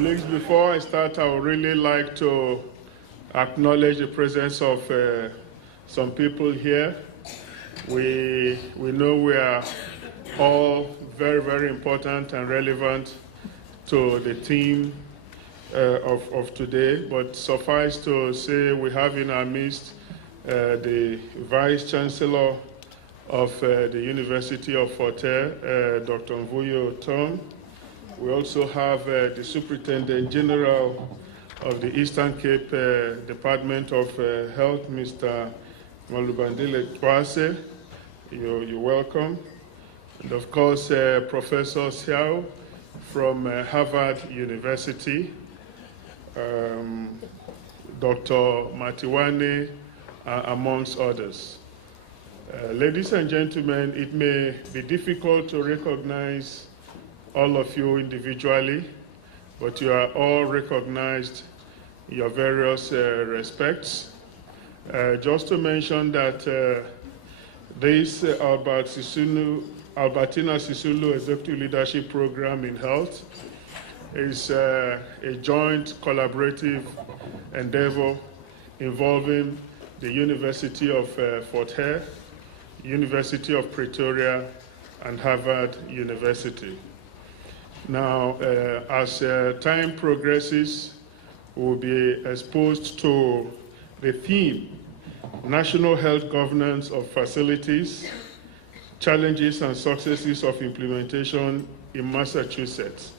Colleagues, before I start, I would really like to acknowledge the presence of some people here. We know we are all very, very important and relevant to the theme of today, but suffice to say we have in our midst the Vice Chancellor of the University of Fort Hare, Dr. Mvuyo Tom. We also have the Superintendent General of the Eastern Cape Department of Health, Mr. Malubandile Kwase. You're welcome. And of course, Professor Xiao from Harvard University, Dr. Matiwane, amongst others. Ladies and gentlemen, it may be difficult to recognize all of you individually, but you are all recognized in your various respects. Just to mention that this Albertina Sisulu Executive Leadership Program in Health is a joint collaborative endeavor involving the University of Fort Hare, University of Pretoria, and Harvard University. Now, as time progresses, we'll be exposed to the theme, National Health Governance of Facilities, Challenges and Successes of Implementation in Massachusetts,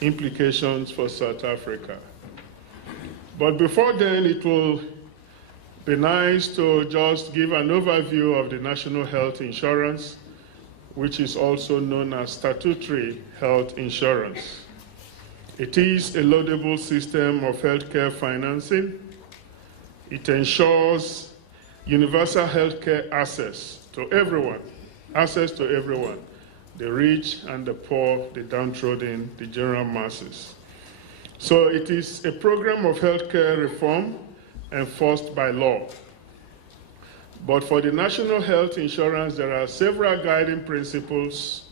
Implications for South Africa. But before then, it will be nice to just give an overview of the National Health Insurance, which is also known as statutory health insurance. It is a laudable system of healthcare financing. It ensures universal healthcare access to everyone, the rich and the poor, the downtrodden, the general masses. So it is a program of healthcare reform enforced by law. But for the National Health Insurance, there are several guiding principles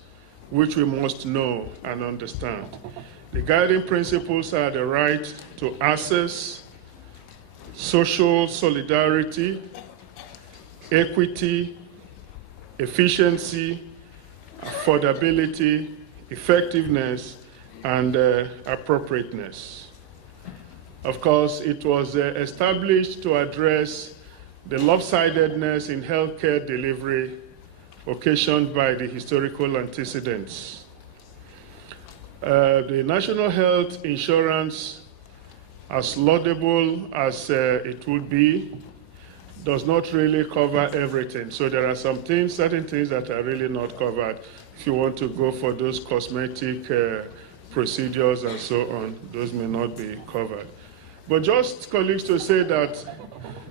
which we must know and understand. The guiding principles are the right to access, social solidarity, equity, efficiency, affordability, effectiveness, and appropriateness. Of course, it was established to address the lopsidedness in healthcare delivery occasioned by the historical antecedents. The National Health Insurance, as laudable as it would be, does not really cover everything. So there are some things, certain things that are really not covered. If you want to go for those cosmetic procedures and so on, those may not be covered. But just, colleagues, to say that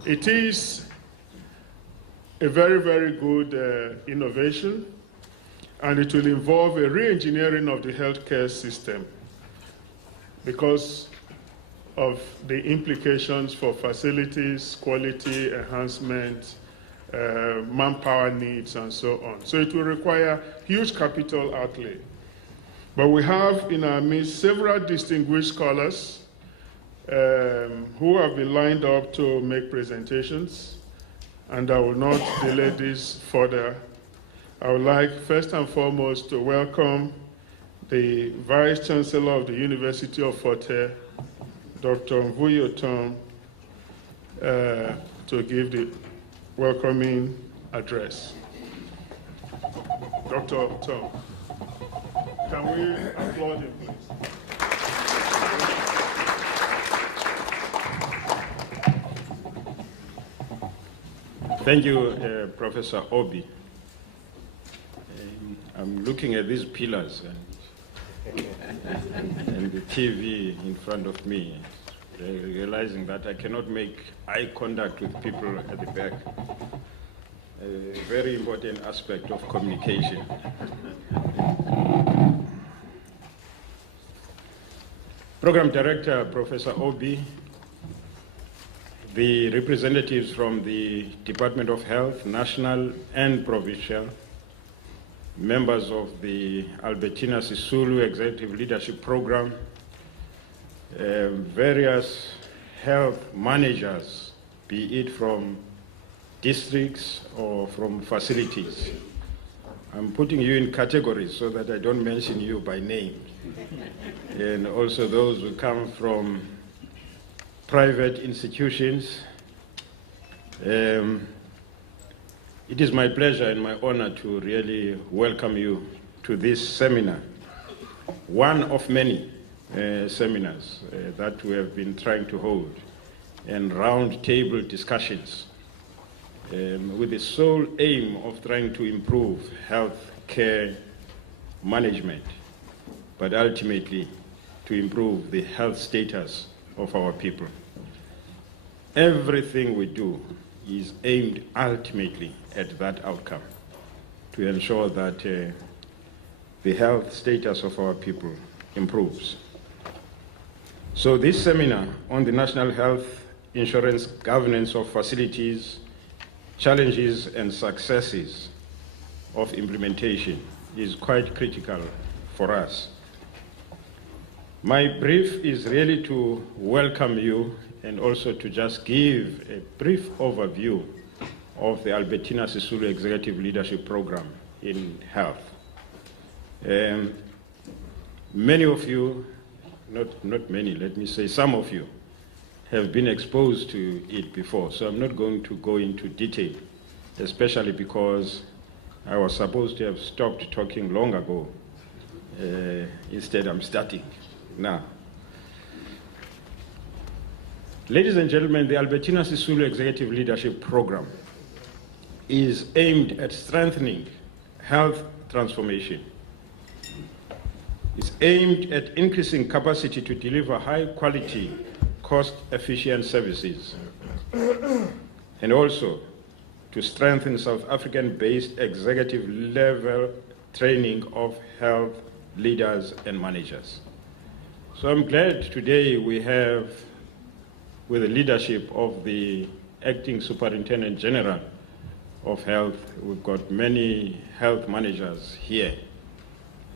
it is a very, very good innovation, and it will involve a re-engineering of the healthcare system because of the implications for facilities, quality enhancement, manpower needs, and so on. So it will require huge capital outlay. But we have in our midst several distinguished scholars who have been lined up to make presentations, and I will not delay this further. I would like first and foremost to welcome the Vice Chancellor of the University of Fort Hare, Dr. Mvuyo Tom, to give the welcoming address. Dr. Tom, can we applaud him, please? Thank you, Professor Obi. I'm looking at these pillars and the TV in front of me, realizing that I cannot make eye contact with people at the back. A very important aspect of communication. Program Director, Professor Obi, the representatives from the Department of Health, national and provincial, members of the Albertina Sisulu Executive Leadership Program, various health managers, be it from districts or from facilities. I'm putting you in categories so that I don't mention you by name. And also those who come from private institutions. It is my pleasure and my honor to really welcome you to this seminar, one of many seminars that we have been trying to hold, and round-table discussions with the sole aim of trying to improve health care management, but ultimately to improve the health status of our people. Everything we do is aimed ultimately at that outcome, to ensure that the health status of our people improves. So this seminar on the National Health Insurance Governance of Facilities, Challenges and Successes of Implementation is quite critical for us. My brief is really to welcome you and also to just give a brief overview of the Albertina Sisulu Executive Leadership Program in health. Many of you, not many, let me say some of you, have been exposed to it before, so I'm not going to go into detail, especially because I was supposed to have stopped talking long ago. Instead, I'm starting now. Ladies and gentlemen, the Albertina Sisulu Executive Leadership Program is aimed at strengthening health transformation. It's aimed at increasing capacity to deliver high-quality, cost-efficient services, and also to strengthen South African-based executive-level training of health leaders and managers. So I'm glad today we have, with the leadership of the Acting Superintendent General of Health, we've got many health managers here.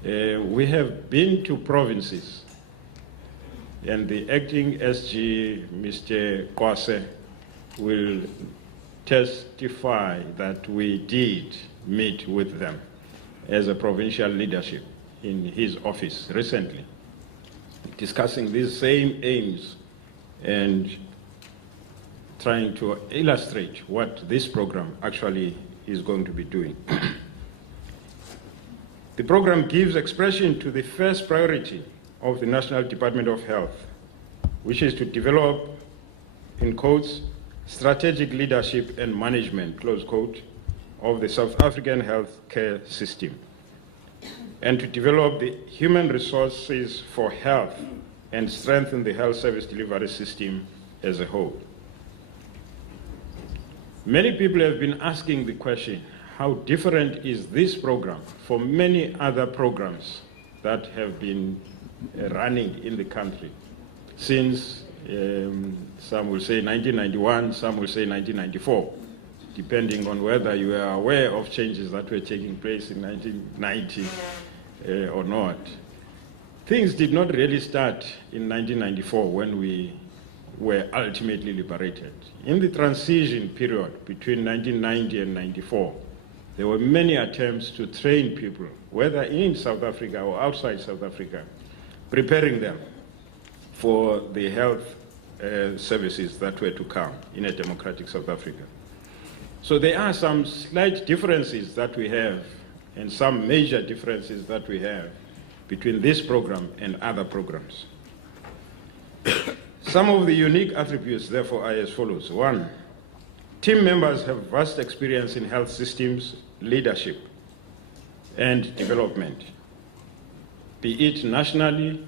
We have been to provinces, and the Acting SG, Mr. Kwase, will testify that we did meet with them as a provincial leadership in his office recently, discussing these same aims and trying to illustrate what this program actually is going to be doing. The program gives expression to the first priority of the National Department of Health, which is to develop, in quotes, strategic leadership and management, close quote, of the South African healthcare system, and to develop the human resources for health and strengthen the health service delivery system as a whole. Many people have been asking the question, how different is this program from many other programs that have been running in the country since, some will say 1991, some will say 1994, depending on whether you are aware of changes that were taking place in 1990 or not. Things did not really start in 1994 when we were ultimately liberated. In the transition period between 1990 and 94, there were many attempts to train people, whether in South Africa or outside South Africa, preparing them for the health services that were to come in a democratic South Africa. So there are some slight differences that we have and some major differences that we have between this program and other programs. Some of the unique attributes, therefore, are as follows. One, team members have vast experience in health systems, leadership, and development, be it nationally,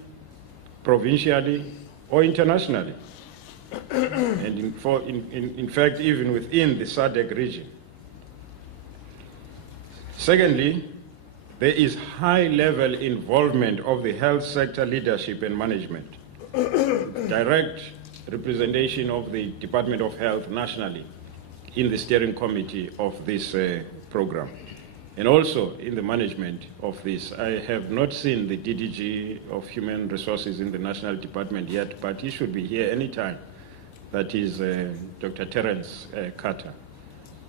provincially, or internationally, and in fact, even within the SADC region. Secondly, there is high-level involvement of the health sector leadership and management, direct representation of the Department of Health nationally in the steering committee of this program. and also in the management of this. I have not seen the DDG of Human Resources in the National Department yet, but he should be here anytime. That is Dr. Terence Carter.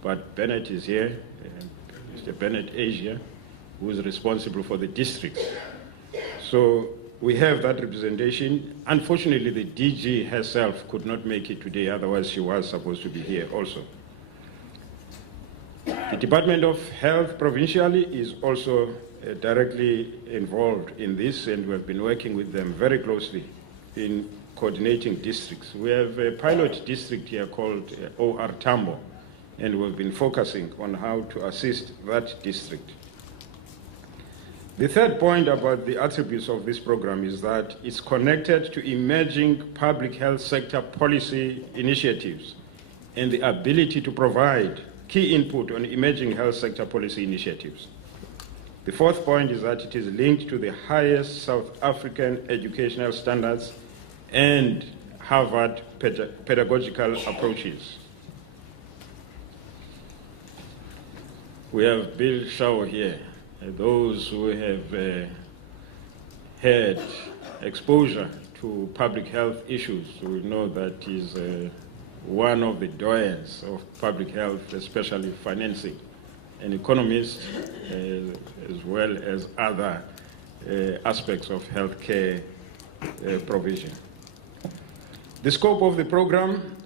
But Bennett is here, Mr. Bennett Asia, who is responsible for the districts. So we have that representation. Unfortunately, the DG herself could not make it today, otherwise she was supposed to be here also. The Department of Health provincially is also directly involved in this, and we have been working with them very closely in coordinating districts. We have a pilot district here called OR Tambo, and we've been focusing on how to assist that district. The third point about the attributes of this program is that it's connected to emerging public health sector policy initiatives and the ability to provide key input on emerging health sector policy initiatives. The fourth point is that it is linked to the highest South African educational standards and Harvard pedagogical approaches. We have Bill Shaw here. Those who have had exposure to public health issues will know that is one of the doyens of public health, especially financing, an economist as well as other aspects of healthcare provision. The scope of the program,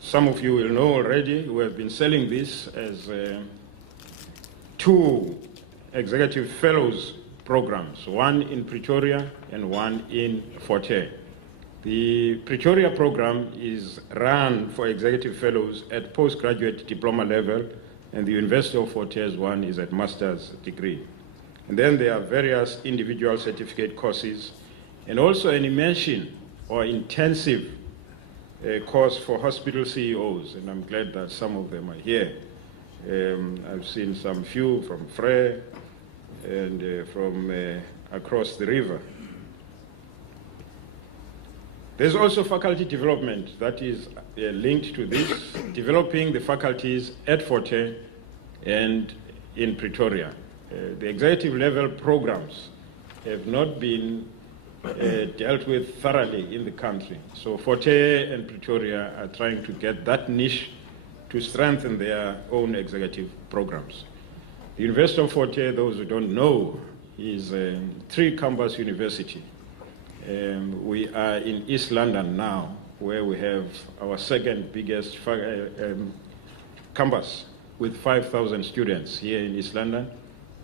some of you will know already. We have been selling this as 2 executive fellows programs, one in Pretoria and one in Fort Hare. The Pretoria program is run for executive fellows at postgraduate diploma level, and the University of Fort Hare's one is at master's degree. And then there are various individual certificate courses, and also an immersion or intensive course for hospital CEOs, and I'm glad that some of them are here. I've seen some few from Frey and from across the river. There's also faculty development that is linked to this, developing the faculties at Fort Hare and in Pretoria. The executive level programs have not been dealt with thoroughly in the country. So Fort Hare and Pretoria are trying to get that niche to strengthen their own executive programs. The University of Fort Hare, those who don't know, is a 3-campus university. We are in East London now, where we have our second biggest campus with 5,000 students here in East London.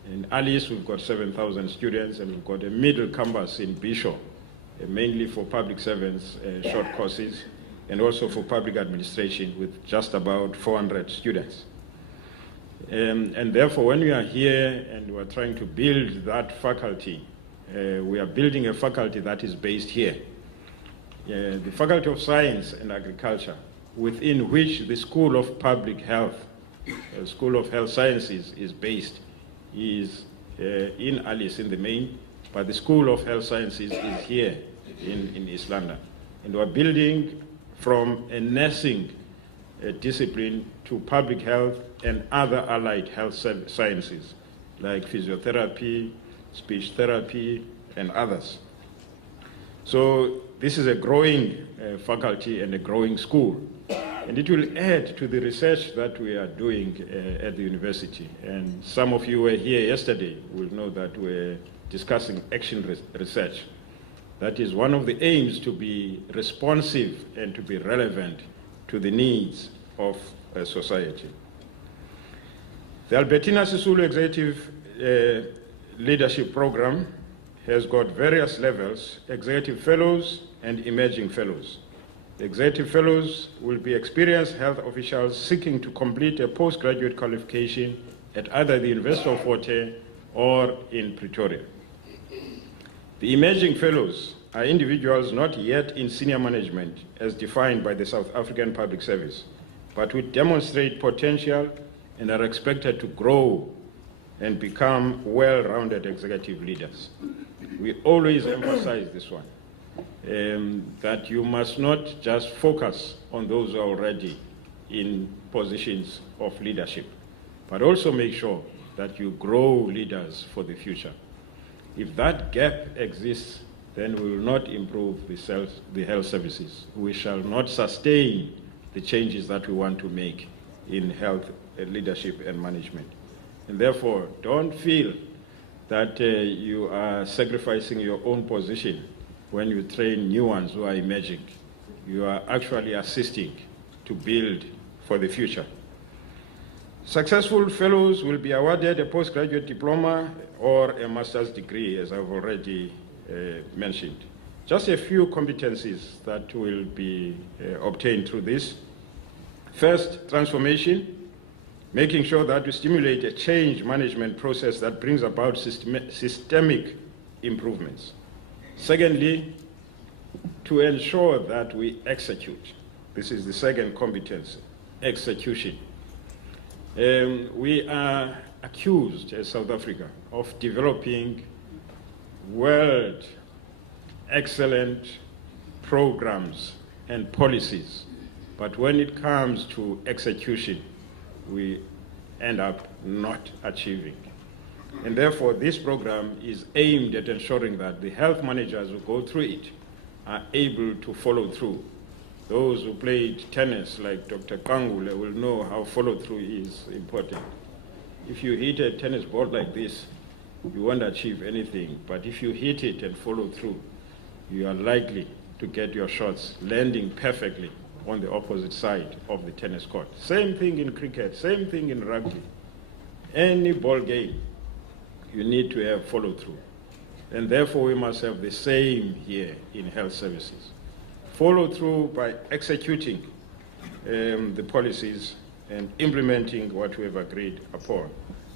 In Alice, we've got 7,000 students, and we've got a middle campus in Bishop, mainly for public servants, short courses, and also for public administration with just about 400 students. And therefore, when we are here and we're trying to build that faculty, we are building a faculty that is based here. The Faculty of Science and Agriculture, within which the School of Public Health, School of Health Sciences is based, is in Alice in the main, but the School of Health Sciences is here in East London. And we're building from a nursing discipline to public health and other allied health sciences, like physiotherapy, speech therapy, and others. So this is a growing faculty and a growing school. And it will add to the research that we are doing at the university. And some of you were here yesterday will know that we're discussing action research. That is one of the aims, to be responsive and to be relevant to the needs of society. The Albertina Sisulu Executive Leadership Program has got various levels: executive fellows and emerging fellows. The executive fellows will be experienced health officials seeking to complete a postgraduate qualification at either the University of Fort Hare or in Pretoria. The emerging fellows are individuals not yet in senior management as defined by the South African Public Service, but who demonstrate potential and are expected to grow and become well-rounded executive leaders. We always emphasize this one, that you must not just focus on those who are already in positions of leadership, but also make sure that you grow leaders for the future. If that gap exists, then we will not improve the health services. We shall not sustain the changes that we want to make in health leadership and management. And therefore, don't feel that you are sacrificing your own position when you train new ones who are emerging. You are actually assisting to build for the future. Successful fellows will be awarded a postgraduate diploma or a master's degree, as I've already mentioned. Just a few competencies that will be obtained through this. First, transformation, making sure that we stimulate a change management process that brings about systemic improvements. Secondly, to ensure that we execute. This is the second competence, execution. We are accused as South Africa of developing world excellent programs and policies, but when it comes to execution, we end up not achieving. And therefore, this program is aimed at ensuring that the health managers who go through it are able to follow through. Those who played tennis, like Dr. Kangule, will know how follow-through is important. If you hit a tennis ball like this, you won't achieve anything. But if you hit it and follow through, you are likely to get your shots landing perfectly on the opposite side of the tennis court. Same thing in cricket, same thing in rugby. Any ball game, you need to have follow-through. And therefore, we must have the same here in health services. Follow through by executing the policies and implementing what we have agreed upon,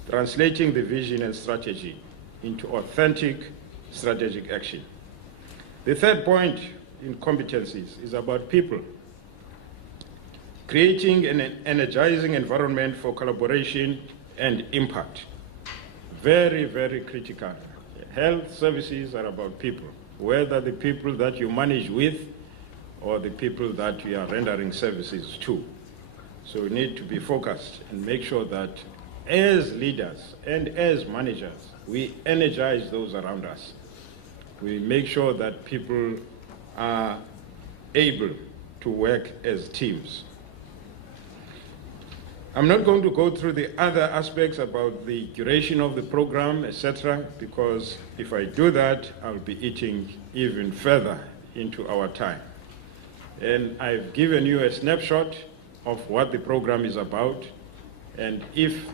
translating the vision and strategy into authentic strategic action. The third point in competencies is about people, creating an energizing environment for collaboration and impact. Very, very critical. Health services are about people, whether the people that you manage with or the people that we are rendering services to. So we need to be focused and make sure that as leaders and as managers, we energize those around us. We make sure that people are able to work as teams. I'm not going to go through the other aspects about the duration of the program, etc., because if I do that, I'll be eating even further into our time. And I've given you a snapshot of what the program is about, and if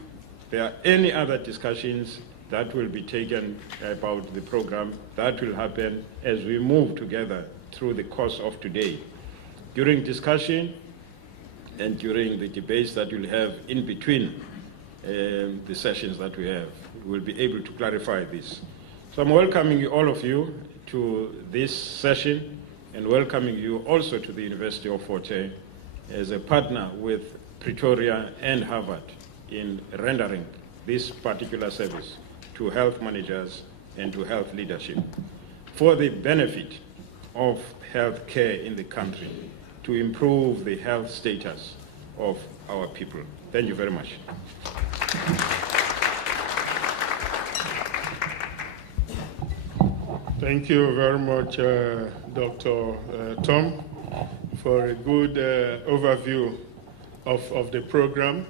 there are any other discussions that will be taken about the program, that will happen as we move together through the course of today. During discussion and during the debates that we'll have in between the sessions that we have, we'll be able to clarify this. So I'm welcoming all of you to this session and welcoming you also to the University of Fort Hare as a partner with Pretoria and Harvard in rendering this particular service to health managers and to health leadership for the benefit of health care in the country, to improve the health status of our people. Thank you very much. Thank you very much, Dr. Tom, for a good overview of the program.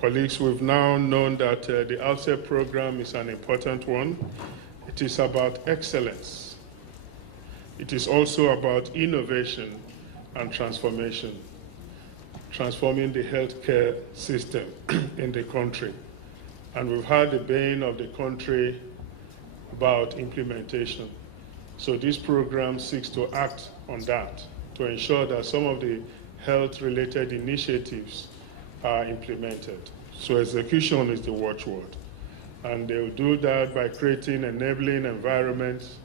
Colleagues, we've now known that the outset program is an important one. It is about excellence. It is also about innovation and transformation, transforming the healthcare system in the country. And we've had the bane of the country about implementation. So this program seeks to act on that, to ensure that some of the health-related initiatives are implemented. So execution is the watchword. And they'll do that by creating enabling environments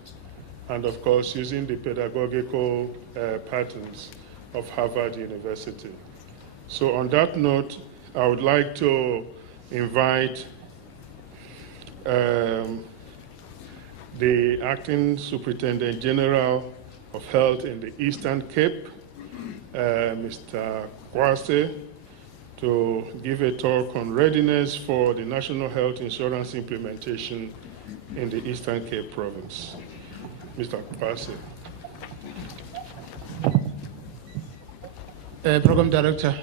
and, of course, using the pedagogical patterns of Harvard University. So on that note, I would like to invite the Acting Superintendent General of Health in the Eastern Cape, Mr. Kwase, to give a talk on readiness for the National Health Insurance implementation in the Eastern Cape Province. Mr. Kwasi. Program Director,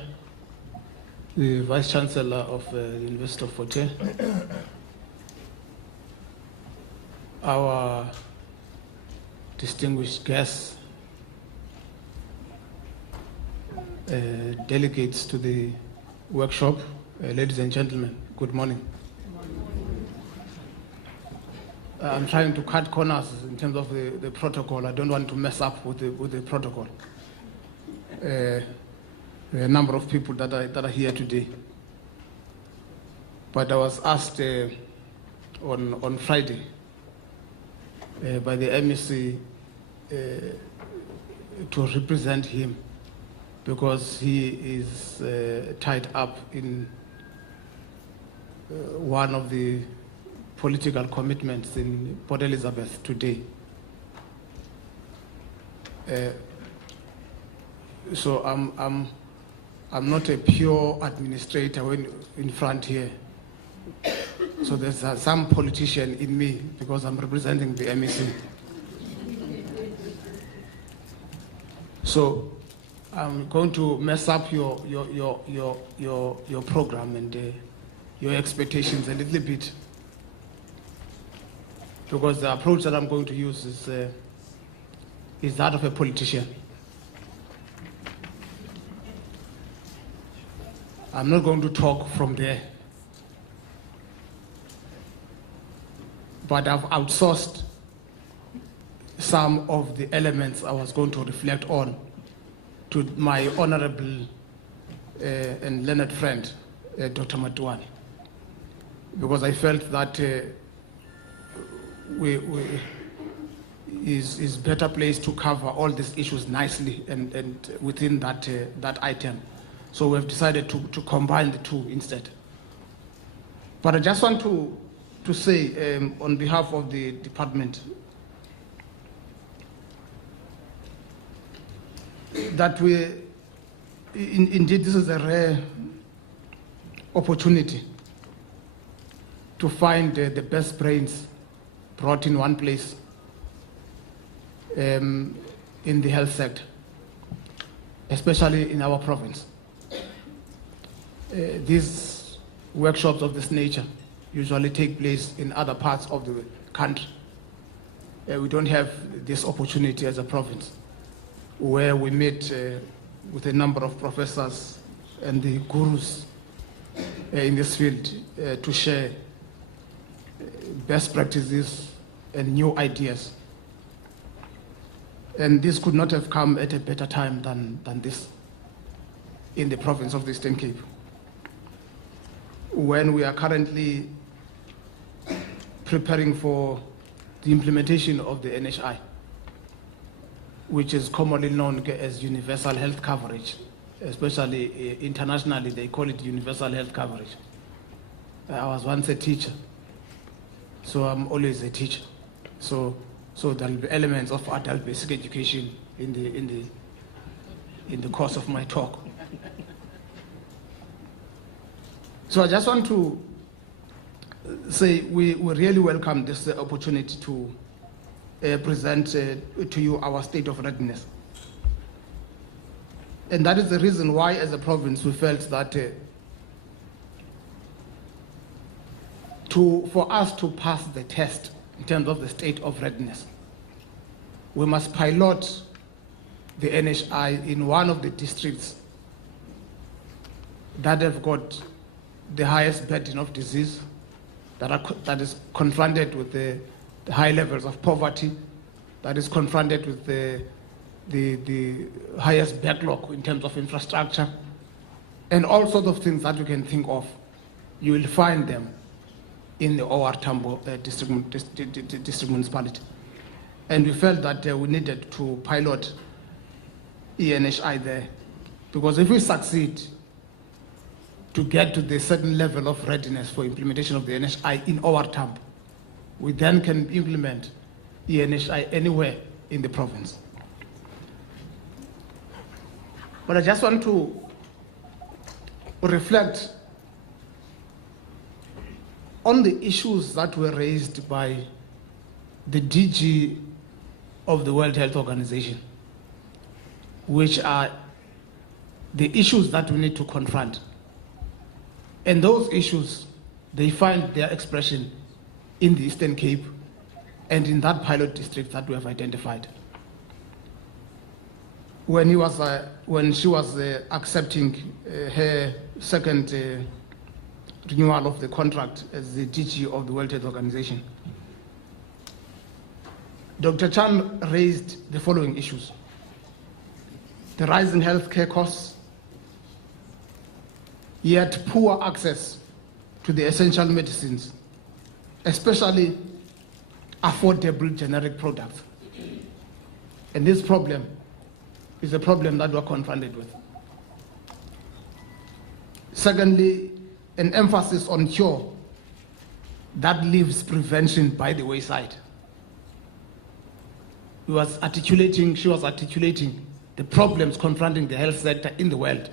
the Vice Chancellor of the University of Fort Hare, our distinguished guests, delegates to the workshop, ladies and gentlemen, good morning. I'm trying to cut corners in terms of the protocol. I don't want to mess up with the protocol. There are a number of people that are here today. But I was asked on Friday by the MEC to represent him because he is tied up in one of the political commitments in Port Elizabeth today. So I'm not a pure administrator in front here. So there's some politician in me because I'm representing the MEC. So I'm going to mess up your program and your expectations a little bit, because the approach that I'm going to use is that of a politician. I'm not going to talk from there, but I've outsourced some of the elements I was going to reflect on to my honorable and learned friend, Dr. Matuani, because I felt that is better placed to cover all these issues nicely and within that item. So we've decided to combine the two instead. But I just want to say on behalf of the department that indeed this is a rare opportunity to find the best brains brought in one place in the health sector, especially in our province. These workshops of this nature usually take place in other parts of the country. We don't have this opportunity as a province, where we meet with a number of professors and the gurus in this field to share best practices and new ideas. And this could not have come at a better time than this in the province of the Eastern Cape, when we are currently preparing for the implementation of the NHI, which is commonly known as universal health coverage. Especially internationally, they call it universal health coverage. I was once a teacher, so I'm always a teacher. So there will be elements of adult basic education in the course of my talk. So I just want to say we really welcome this opportunity to present to you our state of readiness. And that is the reason why, as a province, we felt that for us to pass the test in terms of the state of readiness, we must pilot the NHI in one of the districts that have got the highest burden of disease, that is confronted with the high levels of poverty, that is confronted with the highest backlog in terms of infrastructure, and all sorts of things that you can think of. You will find them in the OR Tambo district municipality. And we felt that we needed to pilot ENHI there, because if we succeed to get to the certain level of readiness for implementation of the NHI in our Tambo, we then can implement ENHI anywhere in the province. But I just want to reflect on the issues that were raised by the DG of the World Health Organization, which are the issues that we need to confront. And those issues, they find their expression in the Eastern Cape and in that pilot district that we have identified. When she was accepting her second renewal of the contract as the DG of the World Health Organization, Dr. Chan raised the following issues: the rising healthcare costs, yet poor access to the essential medicines, especially affordable generic products. And this problem is a problem that we're confronted with. Secondly, an emphasis on cure that leaves prevention by the wayside. She was articulating the problems confronting the health sector in the world.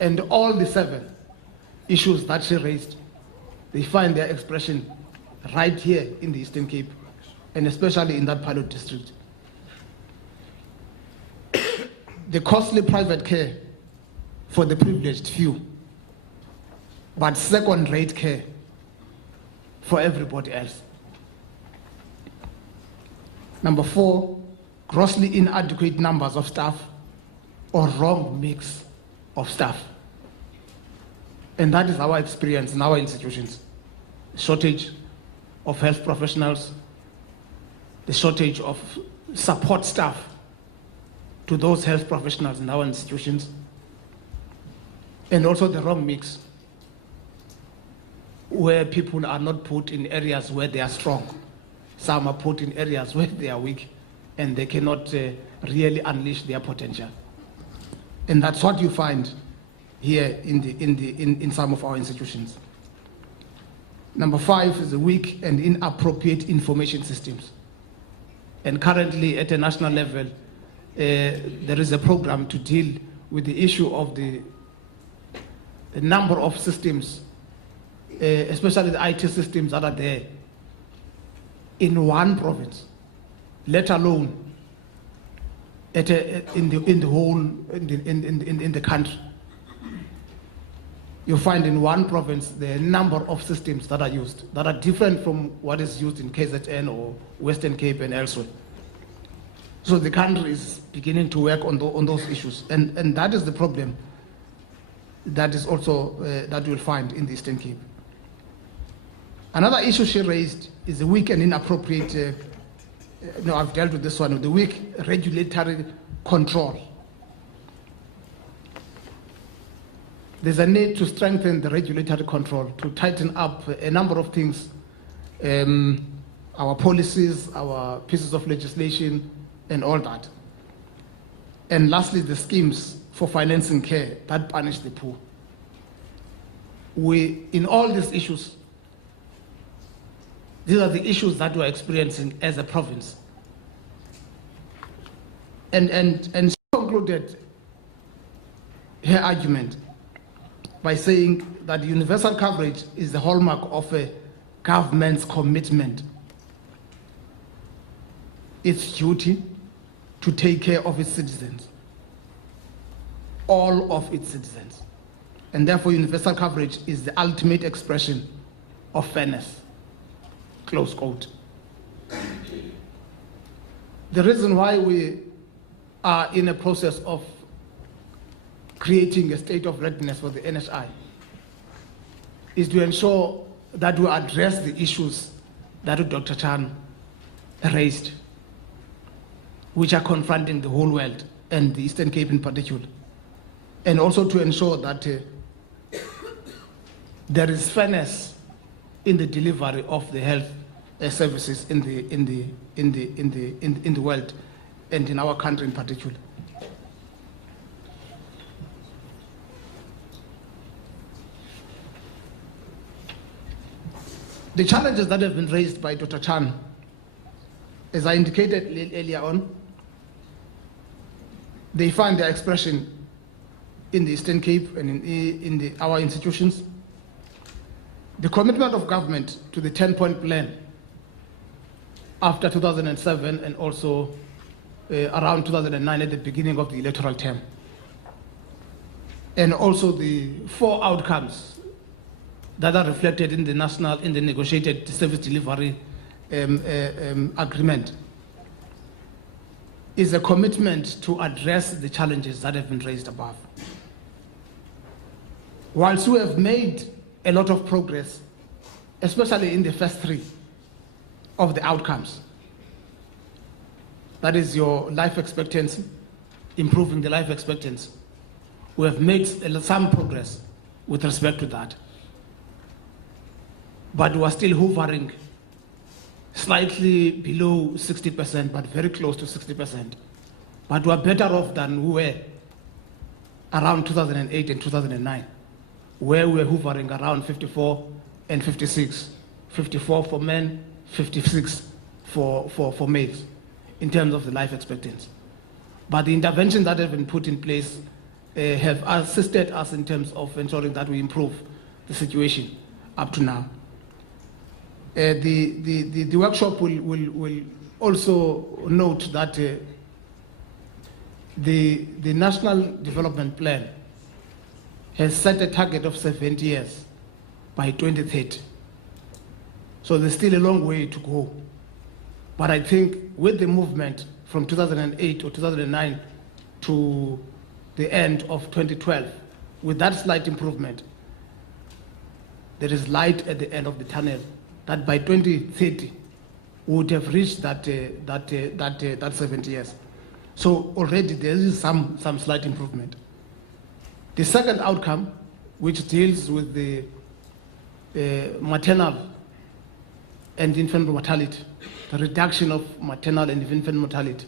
And all the 7 issues that she raised, they find their expression right here in the Eastern Cape, and especially in that pilot district. The costly private care for the privileged few, but second-rate care for everybody else. Number 4, grossly inadequate numbers of staff or wrong mix of staff. And that is our experience in our institutions. Shortage of health professionals, the shortage of support staff to those health professionals in our institutions, and also the wrong mix, where people are not put in areas where they are strong. Some are put in areas where they are weak and they cannot really unleash their potential. And that's what you find here in some of our institutions. Number 5 is the weak and inappropriate information systems. And currently at a national level, there is a program to deal with the issue of the number of systems, especially the IT systems that are there in one province, let alone in the country. You find in one province the number of systems that are used that are different from what is used in KZN or Western Cape and elsewhere. So the country is beginning to work on those issues, and that is the problem that is also that you'll find in the Eastern Cape. Another issue she raised is the weak and inappropriate, I've dealt with this one, the weak regulatory control. There's a need to strengthen the regulatory control, to tighten up a number of things, our policies, our pieces of legislation, and all that. And lastly, the schemes for financing care that punish the poor. In all these issues, these are the issues that we're experiencing as a province. And she concluded her argument by saying that universal coverage is the hallmark of a government's commitment, its duty to take care of its citizens, all of its citizens. And therefore universal coverage is the ultimate expression of fairness. Close quote. The reason why we are in a process of creating a state of readiness for the NHI is to ensure that we address the issues that Dr. Chan raised, which are confronting the whole world and the Eastern Cape in particular, and also to ensure that there is fairness in the delivery of the health services in the world and in our country in particular. The challenges that have been raised by Dr. Chan, as I indicated earlier on, they find their expression in the Eastern Cape and in our institutions. The commitment of government to the 10-point plan after 2007 and also around 2009 at the beginning of the electoral term. And also the 4 outcomes that are reflected in the negotiated service delivery agreement is a commitment to address the challenges that have been raised above. Whilst we have made a lot of progress, especially in the first 3 of the outcomes, that is your life expectancy, improving the life expectancy, we have made some progress with respect to that. But we are still hovering slightly below 60%, but very close to 60%. But we are better off than we were around 2008 and 2009, where we were hovering around 54 and 56. 54 for men, 56 for males, in terms of the life expectancy. But the interventions that have been put in place have assisted us in terms of ensuring that we improve the situation up to now. The workshop will also note that the National Development Plan has set a target of 70 years by 2030. So there's still a long way to go. But I think with the movement from 2008 or 2009 to the end of 2012, with that slight improvement, there is light at the end of the tunnel that by 2030 we would have reached that 70 years. So already there is some slight improvement. The second outcome, which deals with the maternal and infant mortality, the reduction of maternal and infant mortality,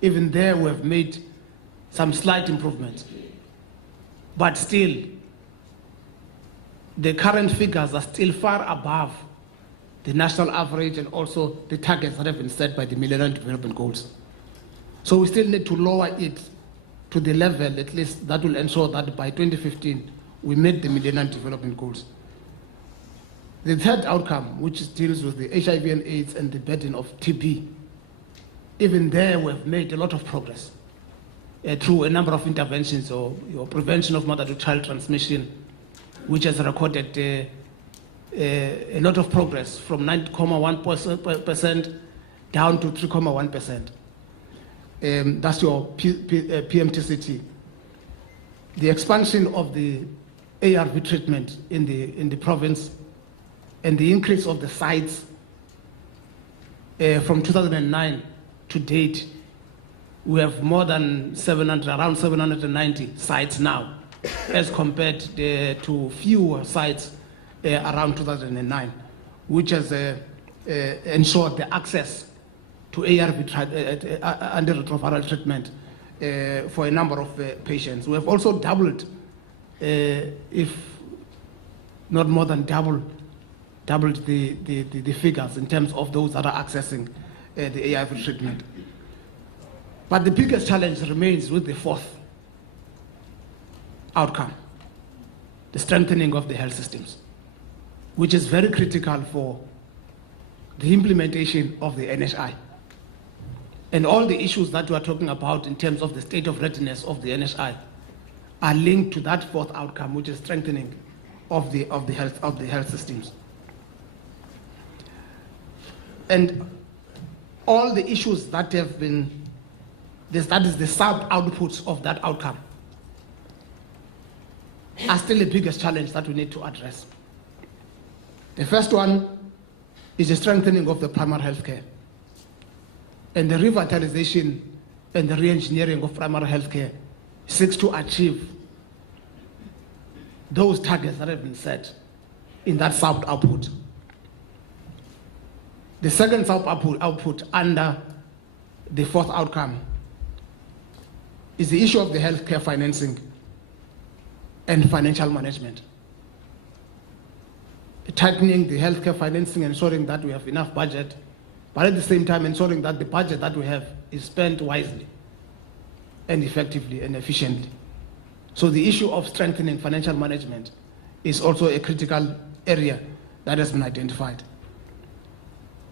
even there we have made some slight improvements. But still, the current figures are still far above the national average and also the targets that have been set by the Millennium Development Goals. So we still need to lower it to the level, at least, that will ensure that by 2015 we meet the Millennium Development Goals. The third outcome, which deals with the HIV and AIDS and the burden of TB, even there we have made a lot of progress through a number of interventions, or prevention of mother-to-child transmission, which has recorded a lot of progress from 9.1% down to 3.1%. That's your PMTCT. The expansion of the ARV treatment in the province and the increase of the sites from 2009 to date, we have more than around 790 sites now, as compared to fewer sites around 2009, which has ensured the access to ARV antiretroviral treatment for a number of patients. We have also doubled, if not more than doubled the figures in terms of those that are accessing the ARV treatment. But the biggest challenge remains with the 4th outcome, the strengthening of the health systems, which is very critical for the implementation of the NHI. And all the issues that we are talking about in terms of the state of readiness of the NHI are linked to that 4th outcome, which is strengthening of the health systems. And all the issues that have been, that is the sub-outputs of that outcome, are still the biggest challenge that we need to address. The first one is the strengthening of the primary health care and the revitalization and the re-engineering of primary health care seeks to achieve those targets that have been set in that sub-output. The second sub-output under the 4th outcome is the issue of the healthcare financing and financial management. Tightening the healthcare financing, ensuring that we have enough budget, but at the same time ensuring that the budget that we have is spent wisely and effectively and efficiently. So the issue of strengthening financial management is also a critical area that has been identified.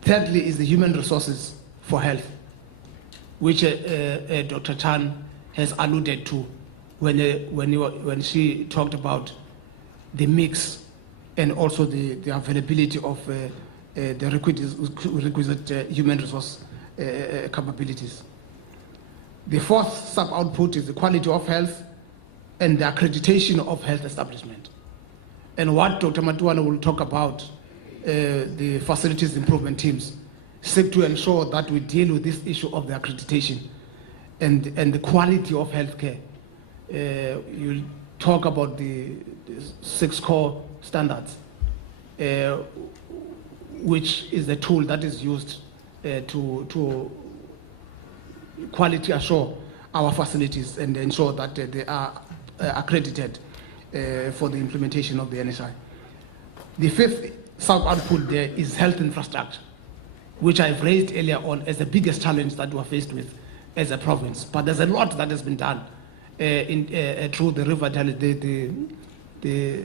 Thirdly is the human resources for health, which Dr. Chan has alluded to when she talked about the mix and also the availability of the requisite human resource capabilities. The fourth sub-output is the quality of health and the accreditation of health establishment. And what Dr. Matuana will talk about, the facilities improvement teams, seek to ensure that we deal with this issue of the accreditation and the quality of healthcare. You'll talk about the 6 core standards, which is the tool that is used to quality assure our facilities and ensure that they are accredited for the implementation of the NHI. The fifth sub-output there is health infrastructure, which I've raised earlier on as the biggest challenge that we're faced with as a province. But there's a lot that has been done through the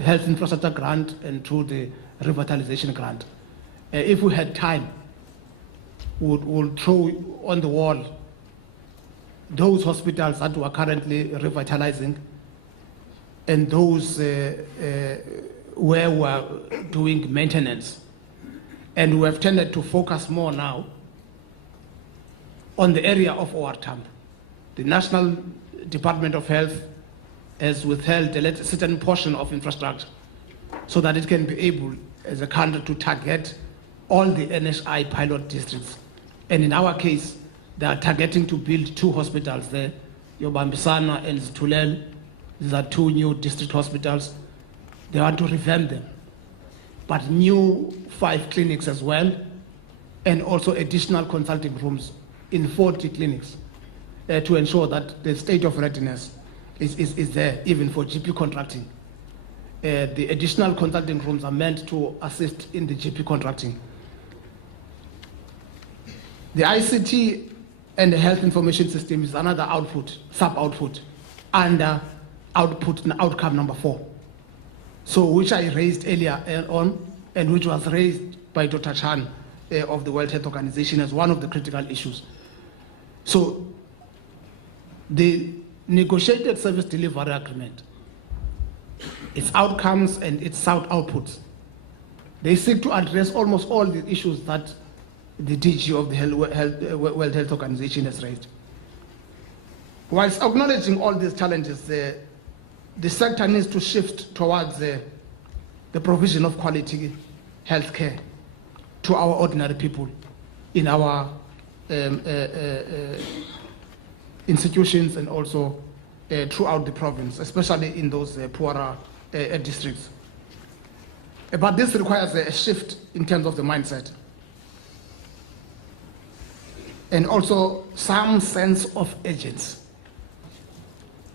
health infrastructure grant and through the revitalization grant. If we had time, we'll throw on the wall those hospitals that we're currently revitalizing and those where we're doing maintenance. And we have tended to focus more now on the area of ORTAM. The National Department of Health has withheld a certain portion of infrastructure so that it can be able, as a country, to target all the NHI pilot districts. And in our case, they are targeting to build 2 hospitals there, Yobambisana and Zitulel. These are 2 new district hospitals. They want to revamp them, but new 5 clinics as well, and also additional consulting rooms in 40 clinics to ensure that the state of readiness is there, even for GP contracting. The additional consulting rooms are meant to assist in the GP contracting. The ICT and the health information system is another output, sub-output, under output and outcome number 4. So which I raised earlier on, and which was raised by Dr. Chan of the World Health Organization as one of the critical issues. So the negotiated service delivery agreement, its outcomes and its outputs, they seek to address almost all the issues that the DG of the World Health Organization has raised. Whilst acknowledging all these challenges, the sector needs to shift towards the provision of quality health care to our ordinary people in our institutions and also throughout the province, especially in those poorer districts. But this requires a shift in terms of the mindset and also some sense of urgency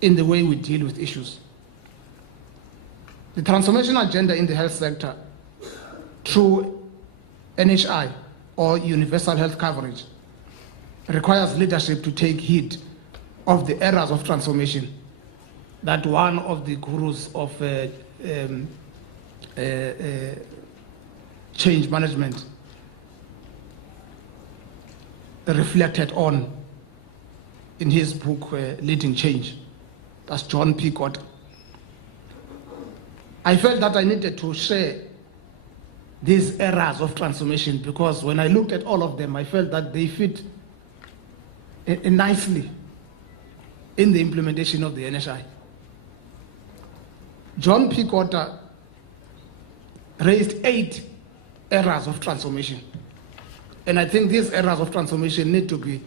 in the way we deal with issues. The transformation agenda in the health sector through NHI or universal health coverage requires leadership to take heed of the errors of transformation that one of the gurus of change management reflected on in his book, Leading Change. That's John P. Cotter. I felt that I needed to share these errors of transformation because when I looked at all of them, I felt that they fit nicely in the implementation of the NHI. John P. Cotter raised 8 errors of transformation. And I think these errors of transformation need to be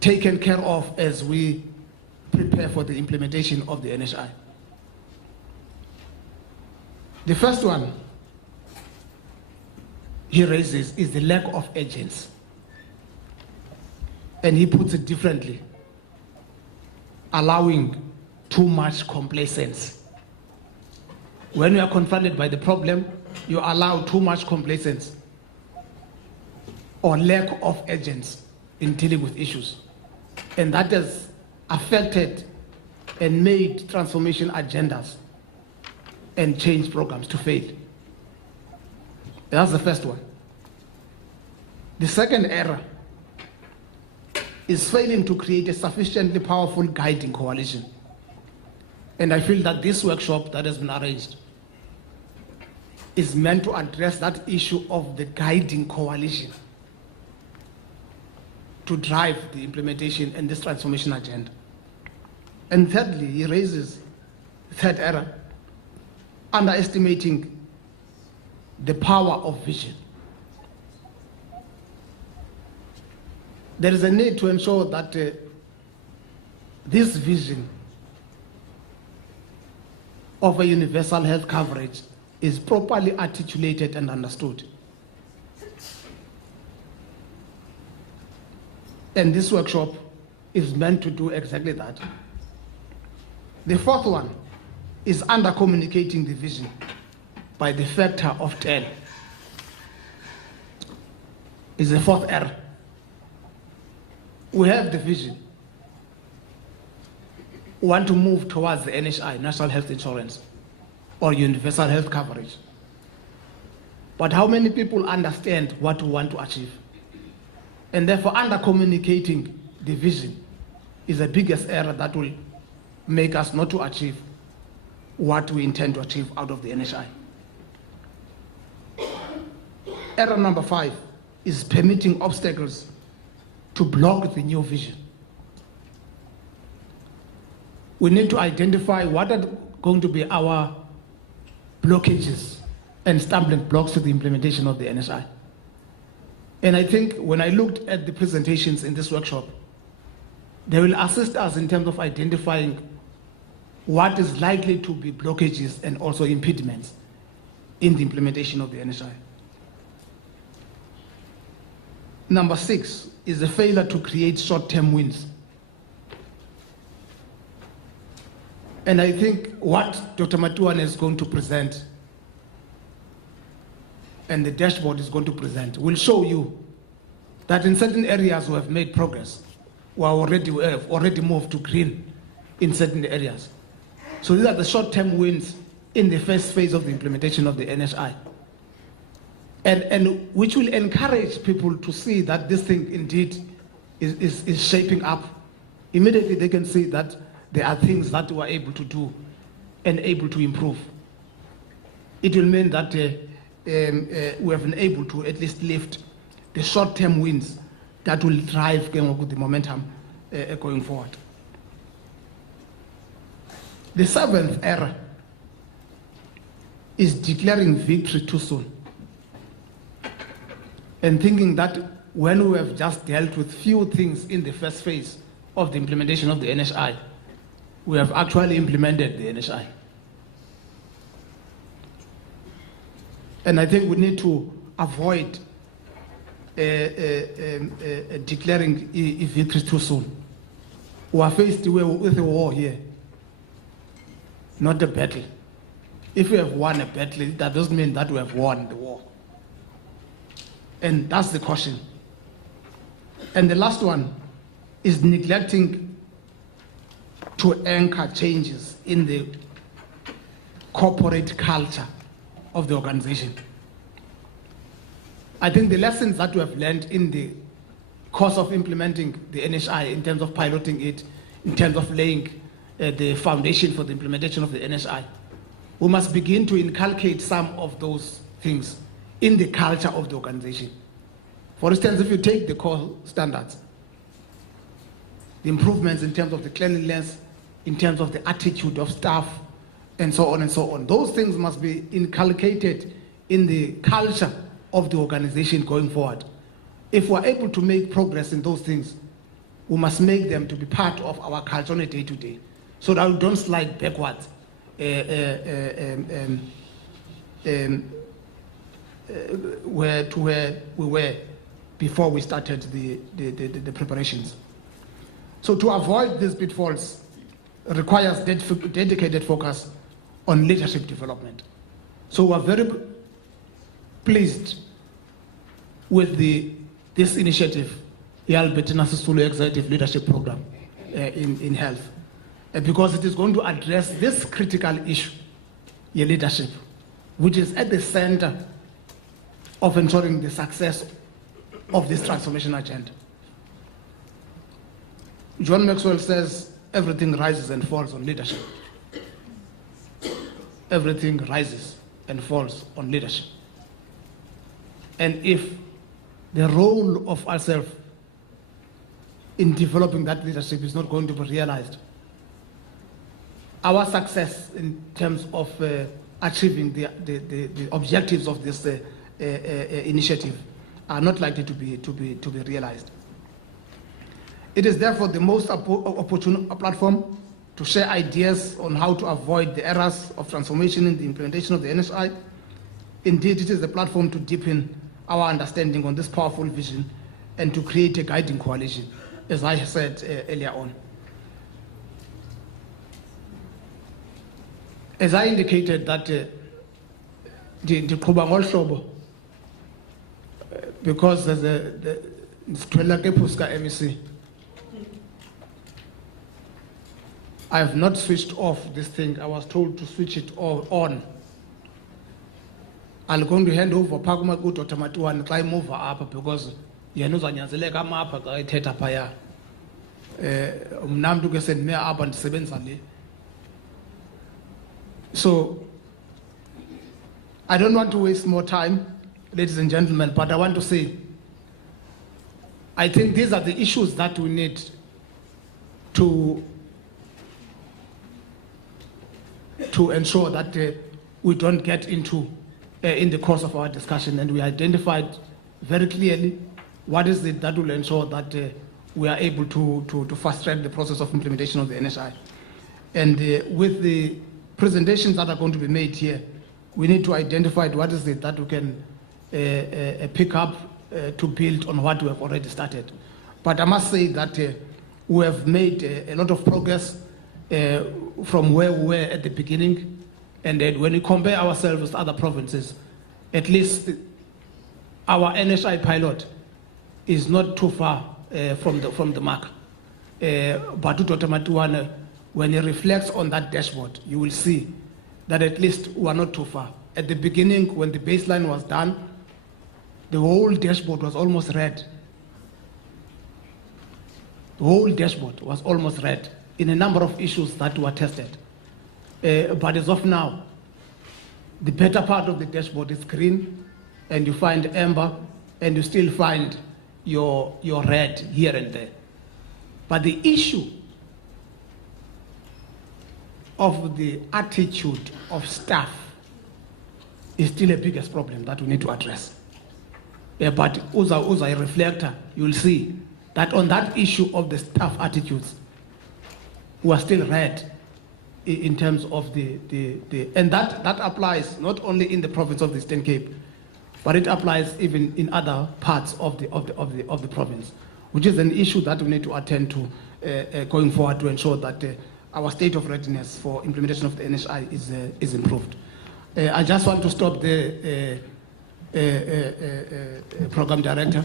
taken care of as we prepare for the implementation of the NHI. The first one he raises is the lack of urgency. And he puts it differently, allowing too much complacency. When you are confronted by the problem, you allow too much complacency or lack of urgency in dealing with issues. And that has affected and made transformation agendas and change programs to fail. That's the first one. The second error is failing to create a sufficiently powerful guiding coalition. And I feel that this workshop that has been arranged is meant to address that issue of the guiding coalition to drive the implementation and this transformation agenda. And thirdly, he raises third error, underestimating the power of vision. There is a need to ensure that this vision of a universal health coverage is properly articulated and understood. And this workshop is meant to do exactly that. The fourth one is under-communicating the vision by the factor of 10. Is the fourth error. We have the vision. We want to move towards the NHI, National Health Insurance, or universal health coverage. But how many people understand what we want to achieve? And therefore, under-communicating the vision is the biggest error that will make us not to achieve what we intend to achieve out of the NHI. Error number 5 is permitting obstacles to block the new vision. We need to identify what are going to be our blockages and stumbling blocks to the implementation of the NHI. And I think when I looked at the presentations in this workshop, they will assist us in terms of identifying what is likely to be blockages and also impediments in the implementation of the NHI. Number 6 is the failure to create short-term wins. And I think what Dr. Matuan is going to present and the dashboard is going to present will show you that in certain areas we have made progress. We have already moved to green in certain areas. So these are the short-term wins in the first phase of the implementation of the NHI. And which will encourage people to see that this thing indeed is shaping up. Immediately they can see that there are things that we are able to do and able to improve. It will mean that we have been able to at least lift the short-term wins that will drive the momentum going forward. The 7th error is declaring victory too soon and thinking that when we have just dealt with few things in the first phase of the implementation of the NHI, we have actually implemented the NHI. And I think we need to avoid declaring a victory too soon. We are faced with a war here, not a battle. If we have won a battle, that doesn't mean that we have won the war. And that's the caution. And the last one is neglecting to anchor changes in the corporate culture of the organization. I think the lessons that we have learned in the course of implementing the NHI, in terms of piloting it, in terms of laying the foundation for the implementation of the NHI, we must begin to inculcate some of those things in the culture of the organization. For instance, if you take the core standards, the improvements in terms of the cleanliness, in terms of the attitude of staff, and so on and so on, those things must be inculcated in the culture of the organization going forward. If we're able to make progress in those things, we must make them to be part of our culture on a day-to-day, so that we don't slide backwards where we were before we started the preparations. So to avoid these pitfalls requires dedicated focus on leadership development. So we're very pleased with this initiative, the Albertina Sisulu Executive Leadership Program in Health. because it is going to address this critical issue, your leadership, which is at the center of ensuring the success of this transformation agenda. John Maxwell says everything rises and falls on leadership. Everything rises and falls on leadership. And if the role of ourselves in developing that leadership is not going to be realized, our success in terms of achieving the objectives of this initiative are not likely to be realized. It is therefore the most opportune platform to share ideas on how to avoid the errors of transformation in the implementation of the NHI. Indeed, it is the platform to deepen our understanding on this powerful vision and to create a guiding coalition, as I said earlier on. As I indicated that the Kubangol because there's the MEC, I have not switched off this thing. I was told to switch it on. I'm going to hand over Pakumaku to Tamatu and climb over up because Yanuza Nyanzeleka Mapa Teta Paya. Namduke sent me up and 7 Sunday. So I don't want to waste more time, ladies and gentlemen, but I want to say I think these are the issues that we need to ensure that we don't get into in the course of our discussion, and we identified very clearly what is it that will ensure that we are able to fast-track the process of implementation of the NHI. And with the presentations that are going to be made here, we need to identify what is it that we can pick up to build on what we have already started. But I must say that we have made a lot of progress from where we were at the beginning, and then when we compare ourselves with other provinces, at least our NHI pilot is not too far from the mark. But Utotamatuana, when he reflects on that dashboard, you will see that at least we are not too far. At the beginning, when the baseline was done, the whole dashboard was almost red. The whole dashboard was almost red in a number of issues that were tested. But as of now, the better part of the dashboard is green, and you find amber, and you still find your red here and there. But the issue of the attitude of staff is still a biggest problem that we need to address. But Uza a reflector, you'll see that on that issue of the staff attitudes, we are still red in terms of and that applies not only in the province of the Eastern Cape, but it applies even in other parts of the province, which is an issue that we need to attend to going forward to ensure that our state of readiness for implementation of the NHI is improved. I just want to stop the program director,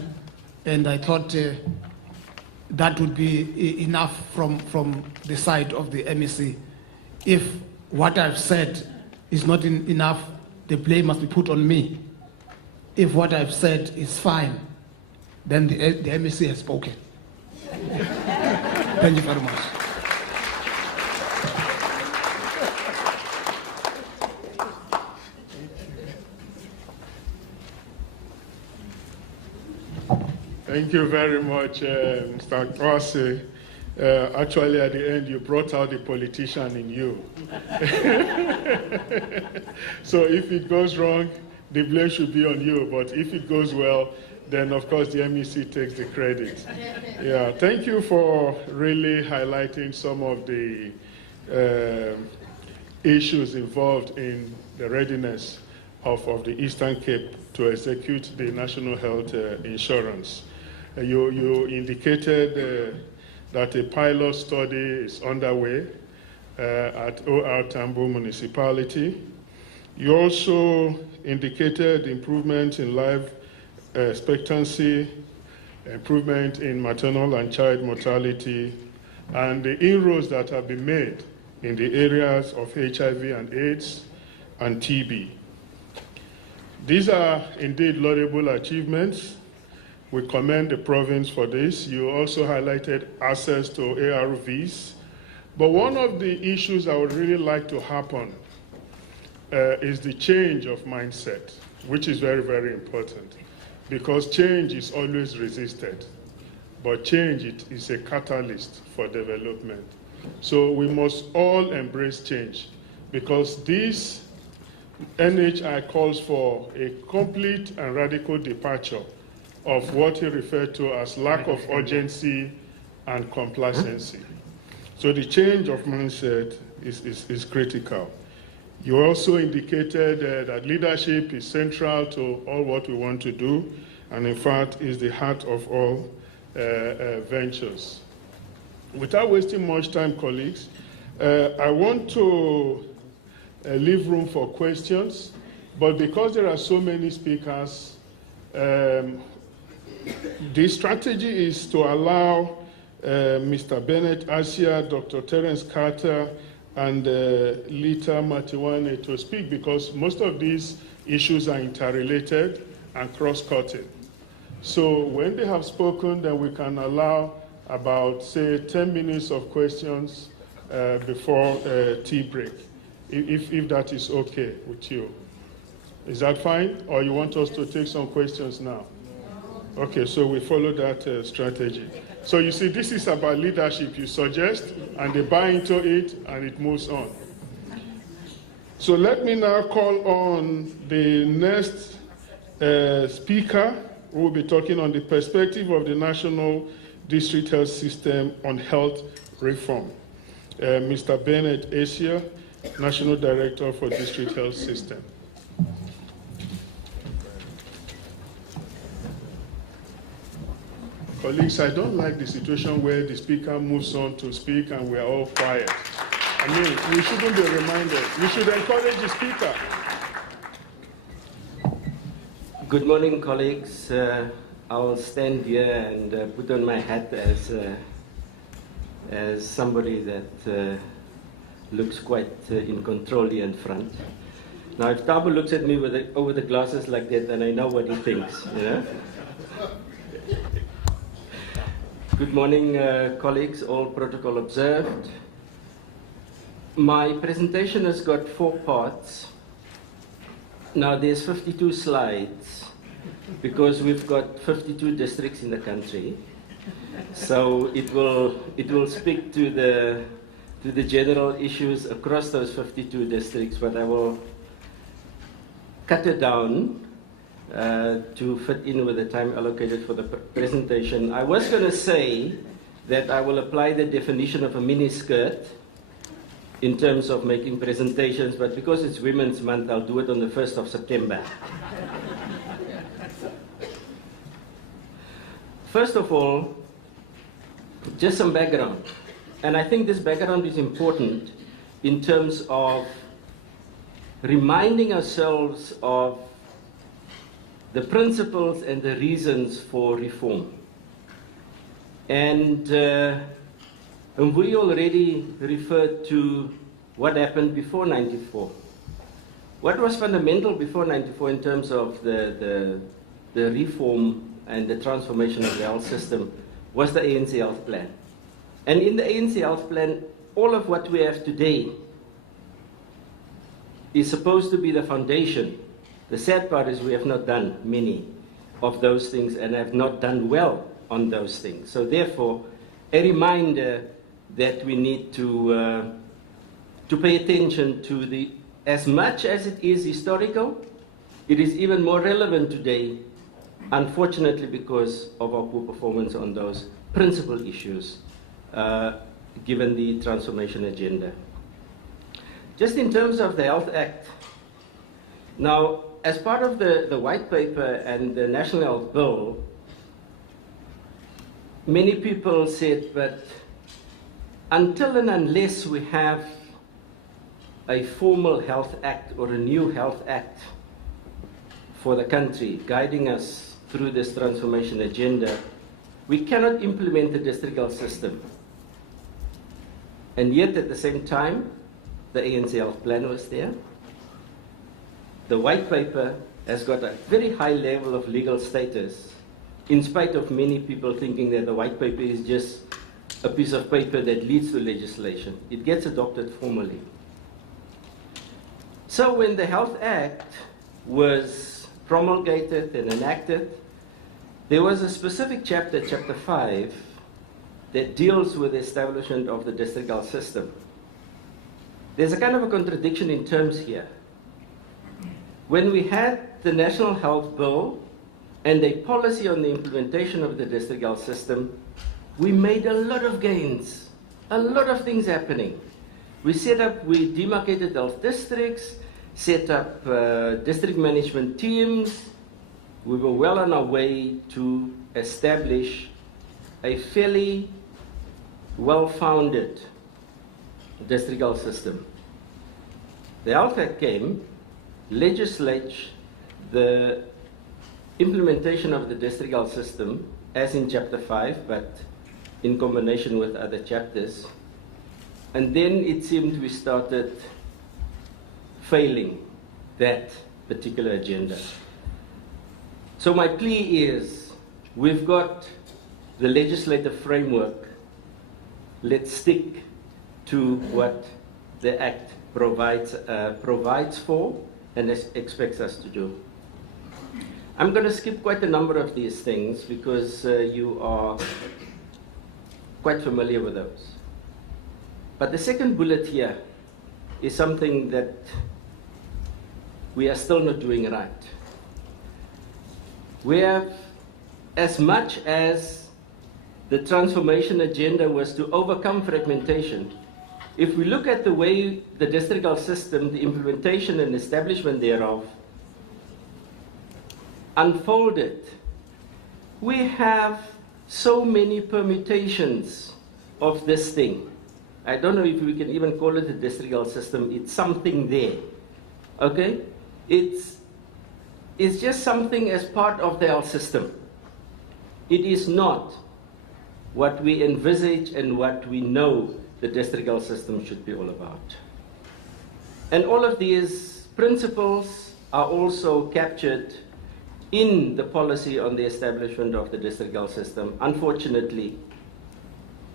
and I thought that would be enough from the side of the MEC. If what I've said is not enough, the blame must be put on me. If what I've said is fine, then the MEC has spoken. Thank you very much. Thank you very much, Mr. Kwasi. Actually, at the end, you brought out the politician in you. So if it goes wrong, the blame should be on you. But if it goes well, then of course the MEC takes the credit. Yeah, thank you for really highlighting some of the issues involved in the readiness of the Eastern Cape to execute the National Health Insurance. You indicated that a pilot study is underway at OR Tambo Municipality. You also indicated improvement in life expectancy, improvement in maternal and child mortality, and the inroads that have been made in the areas of HIV and AIDS and TB. These are indeed laudable achievements. We commend the province for this. You also highlighted access to ARVs. But one of the issues I would really like to happen is the change of mindset, which is very, very important, because change is always resisted, but change is a catalyst for development. So we must all embrace change, because this NHI calls for a complete and radical departure of what he referred to as lack of urgency and complacency. So the change of mindset is critical. You also indicated that leadership is central to all what we want to do, and in fact is the heart of all ventures. Without wasting much time, colleagues, I want to leave room for questions, but because there are so many speakers, the strategy is to allow Mr. Bennett, Asia, Dr. Terence Carter, and Lita Matiwane to speak, because most of these issues are interrelated and cross-cutting. So when they have spoken, then we can allow about, say, 10 minutes of questions before tea break, if that is okay with you. Is that fine? Or you want us to take some questions now? Okay, so we follow that strategy. So you see, this is about leadership. You suggest, and they buy into it, and it moves on. So let me now call on the next speaker, who will be talking on the perspective of the National District Health System on health reform. Mr. Bennett Asia, National Director for District Health System. Colleagues, I don't like the situation where the speaker moves on to speak and we're all quiet. I mean, we shouldn't be reminded. We should encourage the speaker. Good morning, colleagues. I'll stand here and put on my hat as somebody that looks quite in control here in front. Now, if Thabo looks at me with over the glasses like that, then I know what he thinks, you know? Good morning, colleagues, all protocol observed. My presentation has got 4 parts. Now, there's 52 slides because we've got 52 districts in the country. So it will speak to the general issues across those 52 districts, but I will cut it down to fit in with the time allocated for the presentation. I was going to say that I will apply the definition of a miniskirt in terms of making presentations, but because it's Women's Month, I'll do it on the 1st of September. First of all, just some background. And I think this background is important in terms of reminding ourselves of the principles and the reasons for reform. And we already referred to what happened before 94. What was fundamental before 94 in terms of the reform and the transformation of the health system was the ANC health plan. And in the ANC health plan, all of what we have today is supposed to be the foundation. The sad part is we have not done many of those things and have not done well on those things. So therefore, a reminder that we need to pay attention to as much as it is historical, it is even more relevant today, unfortunately, because of our poor performance on those principal issues, given the transformation agenda. Just in terms of the Health Act, now, as part of the white paper and the National Health Bill, many people said, but until and unless we have a formal health act or a new health act for the country guiding us through this transformation agenda, we cannot implement the district health system. And yet, at the same time, the ANC health plan was there. The white paper has got a very high level of legal status, in spite of many people thinking that the white paper is just a piece of paper that leads to legislation. It gets adopted formally. So when the Health Act was promulgated and enacted, there was a specific chapter, Chapter 5, that deals with the establishment of the district health system. There's a kind of a contradiction in terms here. When we had the National Health Bill and a policy on the implementation of the district health system, we made a lot of gains, a lot of things happening. We demarcated health districts, set up district management teams. We were well on our way to establish a fairly well-founded district health system. The Health Act came, legislated the implementation of the district health system, as in Chapter 5, but in combination with other chapters. And then it seemed we started failing that particular agenda. So my plea is, we've got the legislative framework. Let's stick to what the Act provides for and expects us to do. I'm going to skip quite a number of these things because you are quite familiar with those. But the second bullet here is something that we are still not doing right. We have, as much as the transformation agenda was to overcome fragmentation, if we look at the way the district health system, the implementation and establishment thereof, unfolded, we have so many permutations of this thing. I don't know if we can even call it a district health system. It's something there, okay? It's just something as part of the health system. It is not what we envisage and what we know the district health system should be all about. And all of these principles are also captured in the policy on the establishment of the district health system. Unfortunately,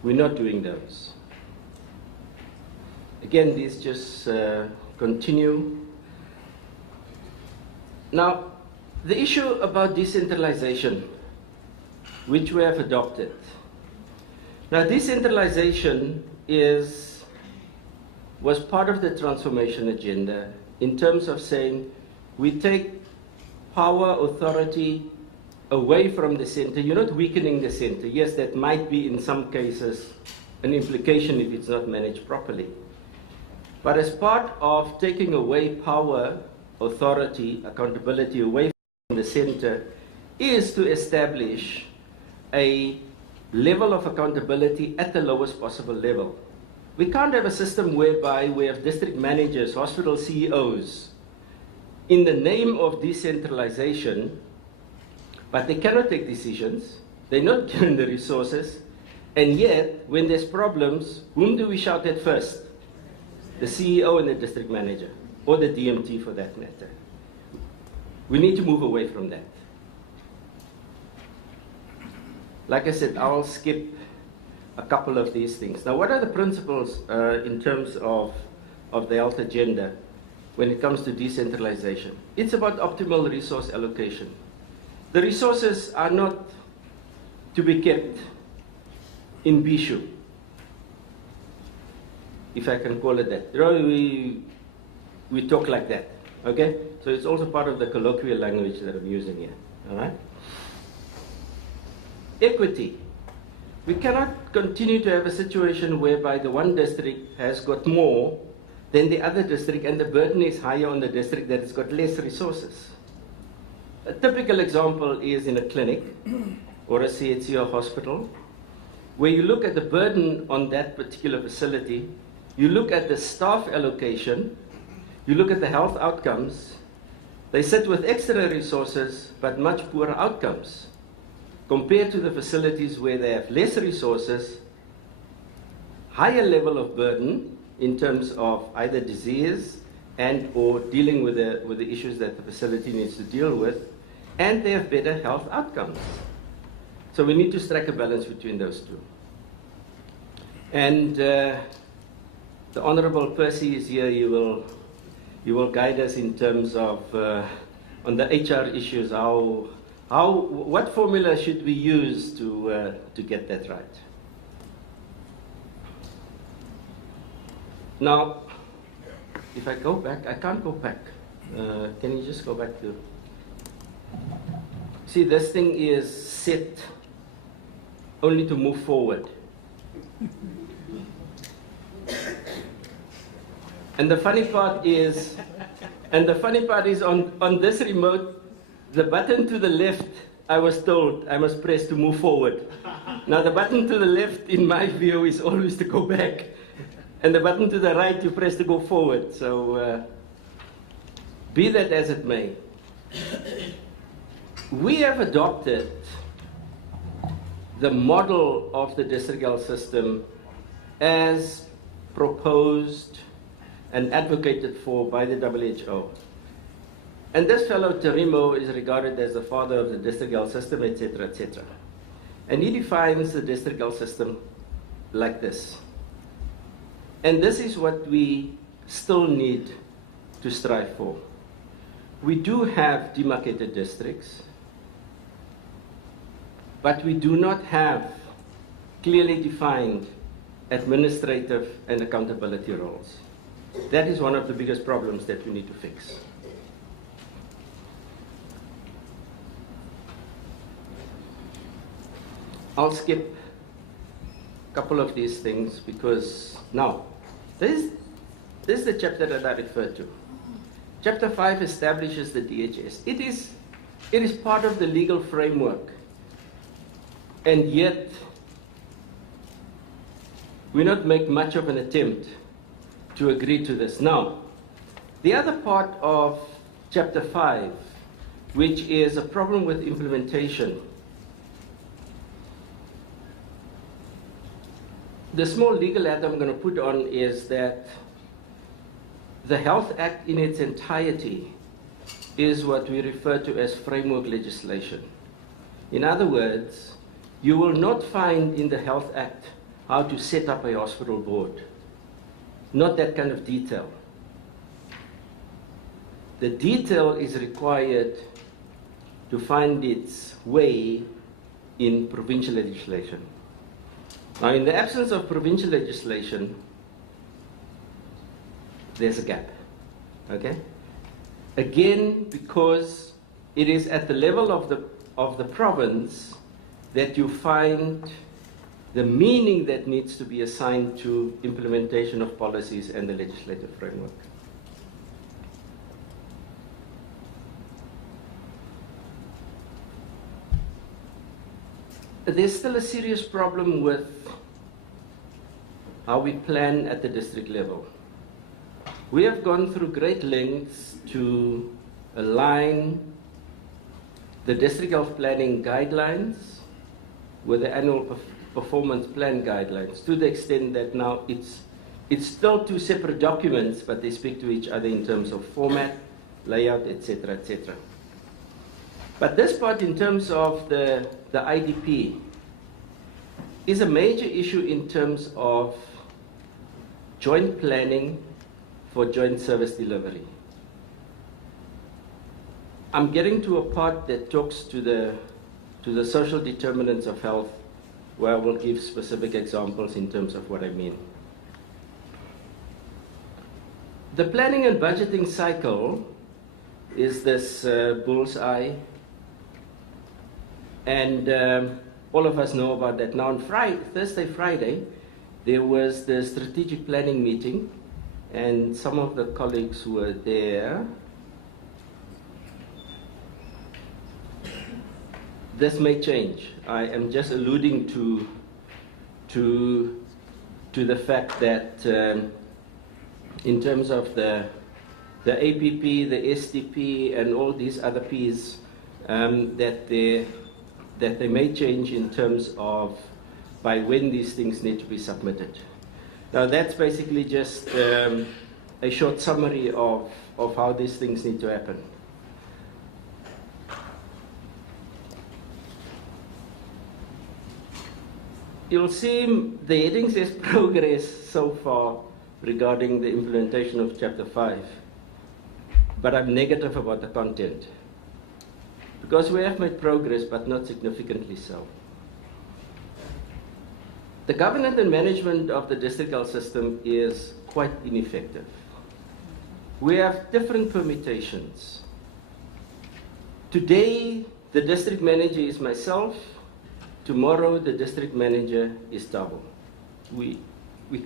we're not doing those. Again, these just continue. Now, the issue about decentralization, which we have adopted. Now, decentralization was part of the transformation agenda in terms of saying we take power, authority away from the center. You're not weakening the center. Yes, that might be in some cases an implication if it's not managed properly. But as part of taking away power, authority, accountability away from the center is to establish a level of accountability at the lowest possible level. We can't have a system whereby we have district managers, hospital CEOs, in the name of decentralization, but they cannot take decisions, they're not given the resources, and yet, when there's problems, whom do we shout at first? The CEO and the district manager, or the DMT for that matter. We need to move away from that. Like I said, I'll skip a couple of these things. Now, what are the principles in terms of the health agenda when it comes to decentralization? It's about optimal resource allocation. The resources are not to be kept in Bishu, if I can call it that. You know, we talk like that, okay? So it's also part of the colloquial language that I'm using here, all right? Equity. We cannot continue to have a situation whereby the one district has got more than the other district and the burden is higher on the district that has got less resources. A typical example is in a clinic or a CHC or hospital, where you look at the burden on that particular facility, you look at the staff allocation, you look at the health outcomes. They sit with extra resources but much poorer outcomes compared to the facilities where they have less resources, higher level of burden in terms of either disease and or dealing with the issues that the facility needs to deal with, and they have better health outcomes. So we need to strike a balance between those two. And the Honourable Percy is here. You will guide us in terms of on the HR issues. What formula should we use to get that right? Now, if I go back, I can't go back. Can you just go back to? See, this thing is set only to move forward. And the funny part is on this remote, the button to the left, I was told I must press to move forward. Now the button to the left, in my view, is always to go back. And the button to the right, you press to go forward. So be that as it may, we have adopted the model of the district health system as proposed and advocated for by the WHO. And this fellow, Terimo, is regarded as the father of the district health system, etc., etc. And he defines the district health system like this. And this is what we still need to strive for. We do have demarcated districts, but we do not have clearly defined administrative and accountability roles. That is one of the biggest problems that we need to fix. I'll skip a couple of these things because now, this is the chapter that I referred to. Chapter 5 establishes the DHS. It is part of the legal framework, and yet we not make much of an attempt to agree to this. Now, the other part of chapter 5, which is a problem with implementation, the small legal ad I'm going to put on is that the Health Act in its entirety is what we refer to as framework legislation. In other words, you will not find in the Health Act how to set up a hospital board. Not that kind of detail. The detail is required to find its way in provincial legislation. Now, in the absence of provincial legislation, there's a gap, okay? Again, because it is at the level of the province that you find the meaning that needs to be assigned to implementation of policies and the legislative framework. There's still a serious problem with how we plan at the district level. We have gone through great lengths to align the district health planning guidelines with the annual performance plan guidelines, to the extent that now it's still two separate documents, but they speak to each other in terms of format, layout, etc., etc. But this part, in terms of the IDP, is a major issue in terms of joint planning for joint service delivery. I'm getting to a part that talks to the social determinants of health, where I will give specific examples in terms of what I mean. The planning and budgeting cycle is this bullseye, and all of us know about that. Now on Thursday, Friday, there was the strategic planning meeting, and some of the colleagues were there. This may change. I am just alluding to the fact that in terms of the APP, the SDP, and all these other Ps, that they may change in terms of by when these things need to be submitted. Now that's basically just a short summary of how these things need to happen. You'll see the heading says progress so far regarding the implementation of Chapter 5, but I'm negative about the content. Because we have made progress, but not significantly so. The governance and management of the district health system is quite ineffective. We have different permutations. Today, the district manager is myself. Tomorrow, the district manager is double. We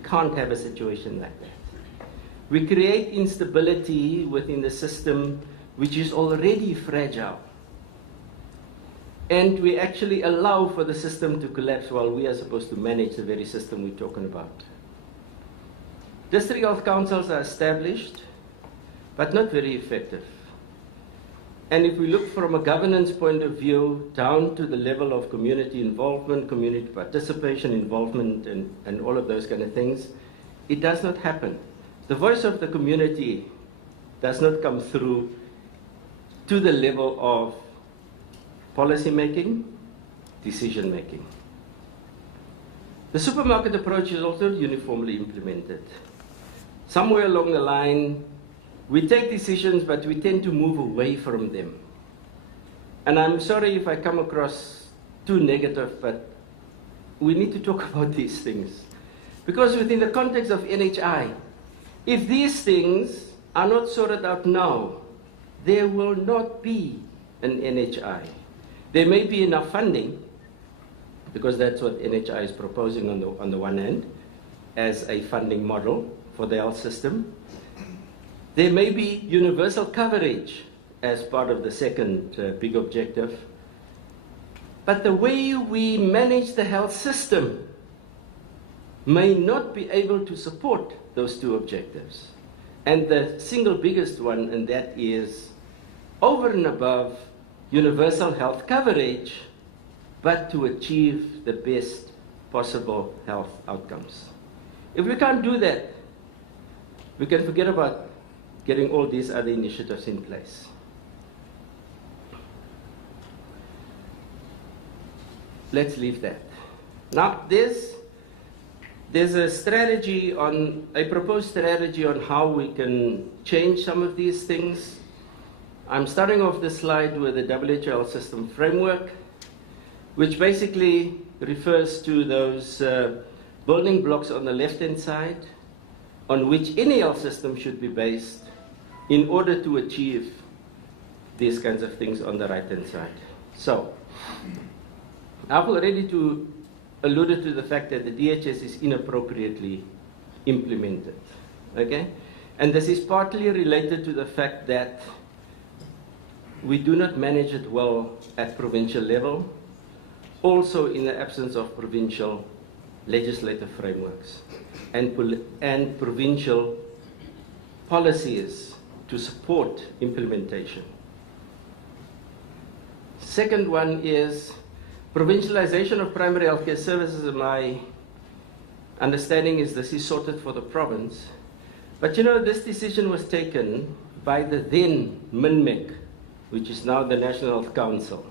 can't have a situation like that. We create instability within the system which is already fragile. And we actually allow for the system to collapse while we are supposed to manage the very system we're talking about. District health councils are established, but not very effective. And if we look from a governance point of view down to the level of community involvement, community participation, involvement, and all of those kind of things, it does not happen. The voice of the community does not come through to the level of policy making, decision making. The supermarket approach is also uniformly implemented. Somewhere along the line, we take decisions, but we tend to move away from them. And I'm sorry if I come across too negative, but we need to talk about these things. Because within the context of NHI, if these things are not sorted out now, there will not be an NHI. There may be enough funding, because that's what NHI is proposing on the one hand, as a funding model for the health system. There may be universal coverage as part of the second big objective. But the way we manage the health system may not be able to support those two objectives. And the single biggest one, and that is over and above universal health coverage, but to achieve the best possible health outcomes. If we can't do that, we can forget about getting all these other initiatives in place. Let's leave that. Now, there's a strategy a proposed strategy on how we can change some of these things. I'm starting off this slide with the WHO Health System Framework, which basically refers to those building blocks on the left-hand side on which any health system should be based in order to achieve these kinds of things on the right-hand side. So, I've already alluded to the fact that the DHS is inappropriately implemented, okay? And this is partly related to the fact that we do not manage it well at provincial level, also in the absence of provincial legislative frameworks and provincial policies to support implementation. Second one is provincialization of primary healthcare services. My understanding is this is sorted for the province. But you know, this decision was taken by the then MINMEC, which is now the National Health Council.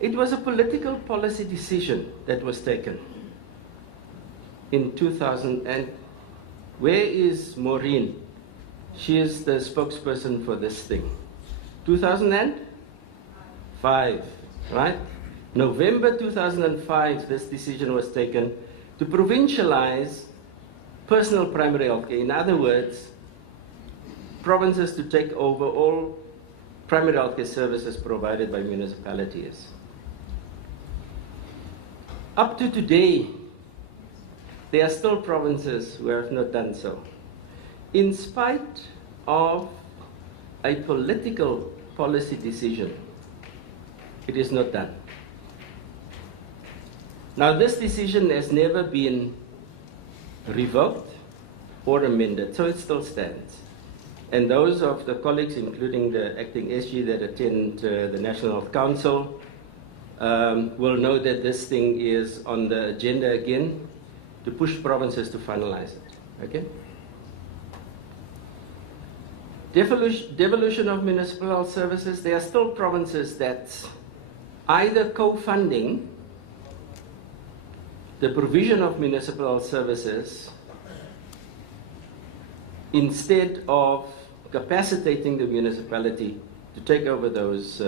It was a political policy decision that was taken in 2000. And where is Maureen? She is the spokesperson for this thing. 2005, right? November 2005, this decision was taken to provincialize personal primary health care. In other words, provinces to take over all primary health care services provided by municipalities. Up to today, there are still provinces who have not done so, in spite of a political policy decision. It is not done. Now, this decision has never been revoked or amended, so it still stands. And those of the colleagues, including the acting SG that attend the National Health Council, will know that this thing is on the agenda again to push provinces to finalize it. Okay? Devolution of municipal health services, there are still provinces that either co-funding the provision of municipal health services instead of capacitating the municipality to take over those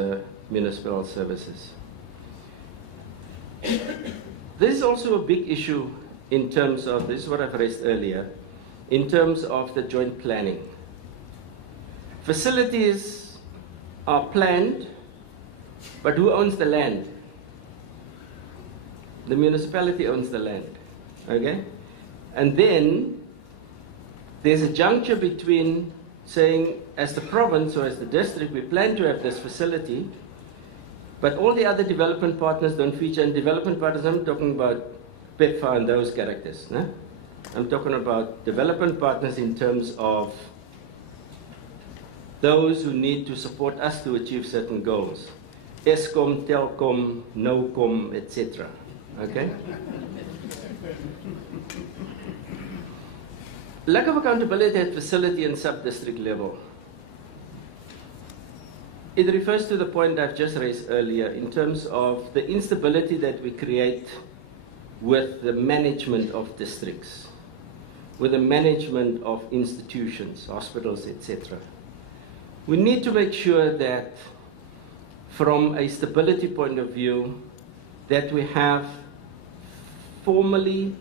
municipal health services. This is also a big issue in terms of, this is what I've raised earlier, in terms of the joint planning. Facilities are planned, but who owns the land? The municipality owns the land, okay? And then there's a juncture between saying, as the province or as the district, we plan to have this facility, but all the other development partners don't feature. And development partners, I'm talking about PEPFAR and those characters. No? I'm talking about development partners in terms of those who need to support us to achieve certain goals. Eskom, Telkom, NOCOM, etc. Okay? Lack of accountability at facility and sub-district level. It refers to the point I've just raised earlier in terms of the instability that we create with the management of districts, with the management of institutions, hospitals, etc. We need to make sure that from a stability point of view, that we have formally,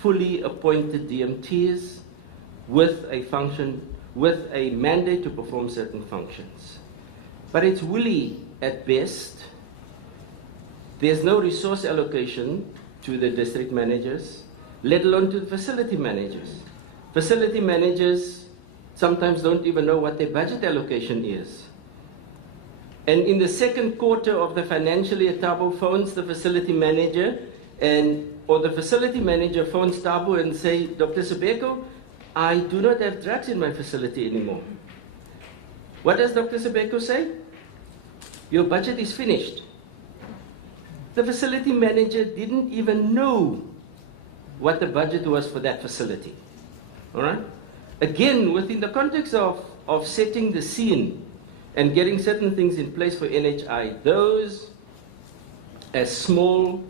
fully appointed DMTs with a function, with a mandate to perform certain functions. But it's woolly at best. There's no resource allocation to the district managers, let alone to the facility managers. Facility managers sometimes don't even know what their budget allocation is. And in the second quarter of the financial year, Tabo phones the facility manager, or the facility manager phones Tabo and say, Dr. Sebeko, I do not have drugs in my facility anymore. What does Dr. Sebeko say? Your budget is finished. The facility manager didn't even know what the budget was for that facility. All right? Again, within the context of setting the scene and getting certain things in place for NHI, those as small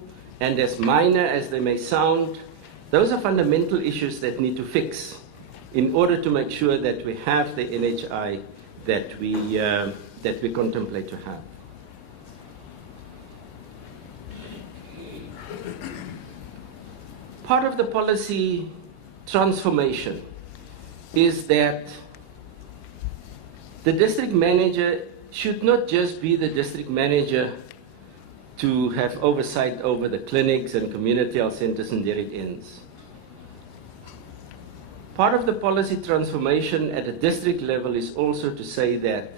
and as minor as they may sound, those are fundamental issues that need to fix in order to make sure that we have the NHI that we contemplate to have. Part of the policy transformation is that the district manager should not just be the district manager to have oversight over the clinics and community health centers and there it ends. Part of the policy transformation at a district level is also to say that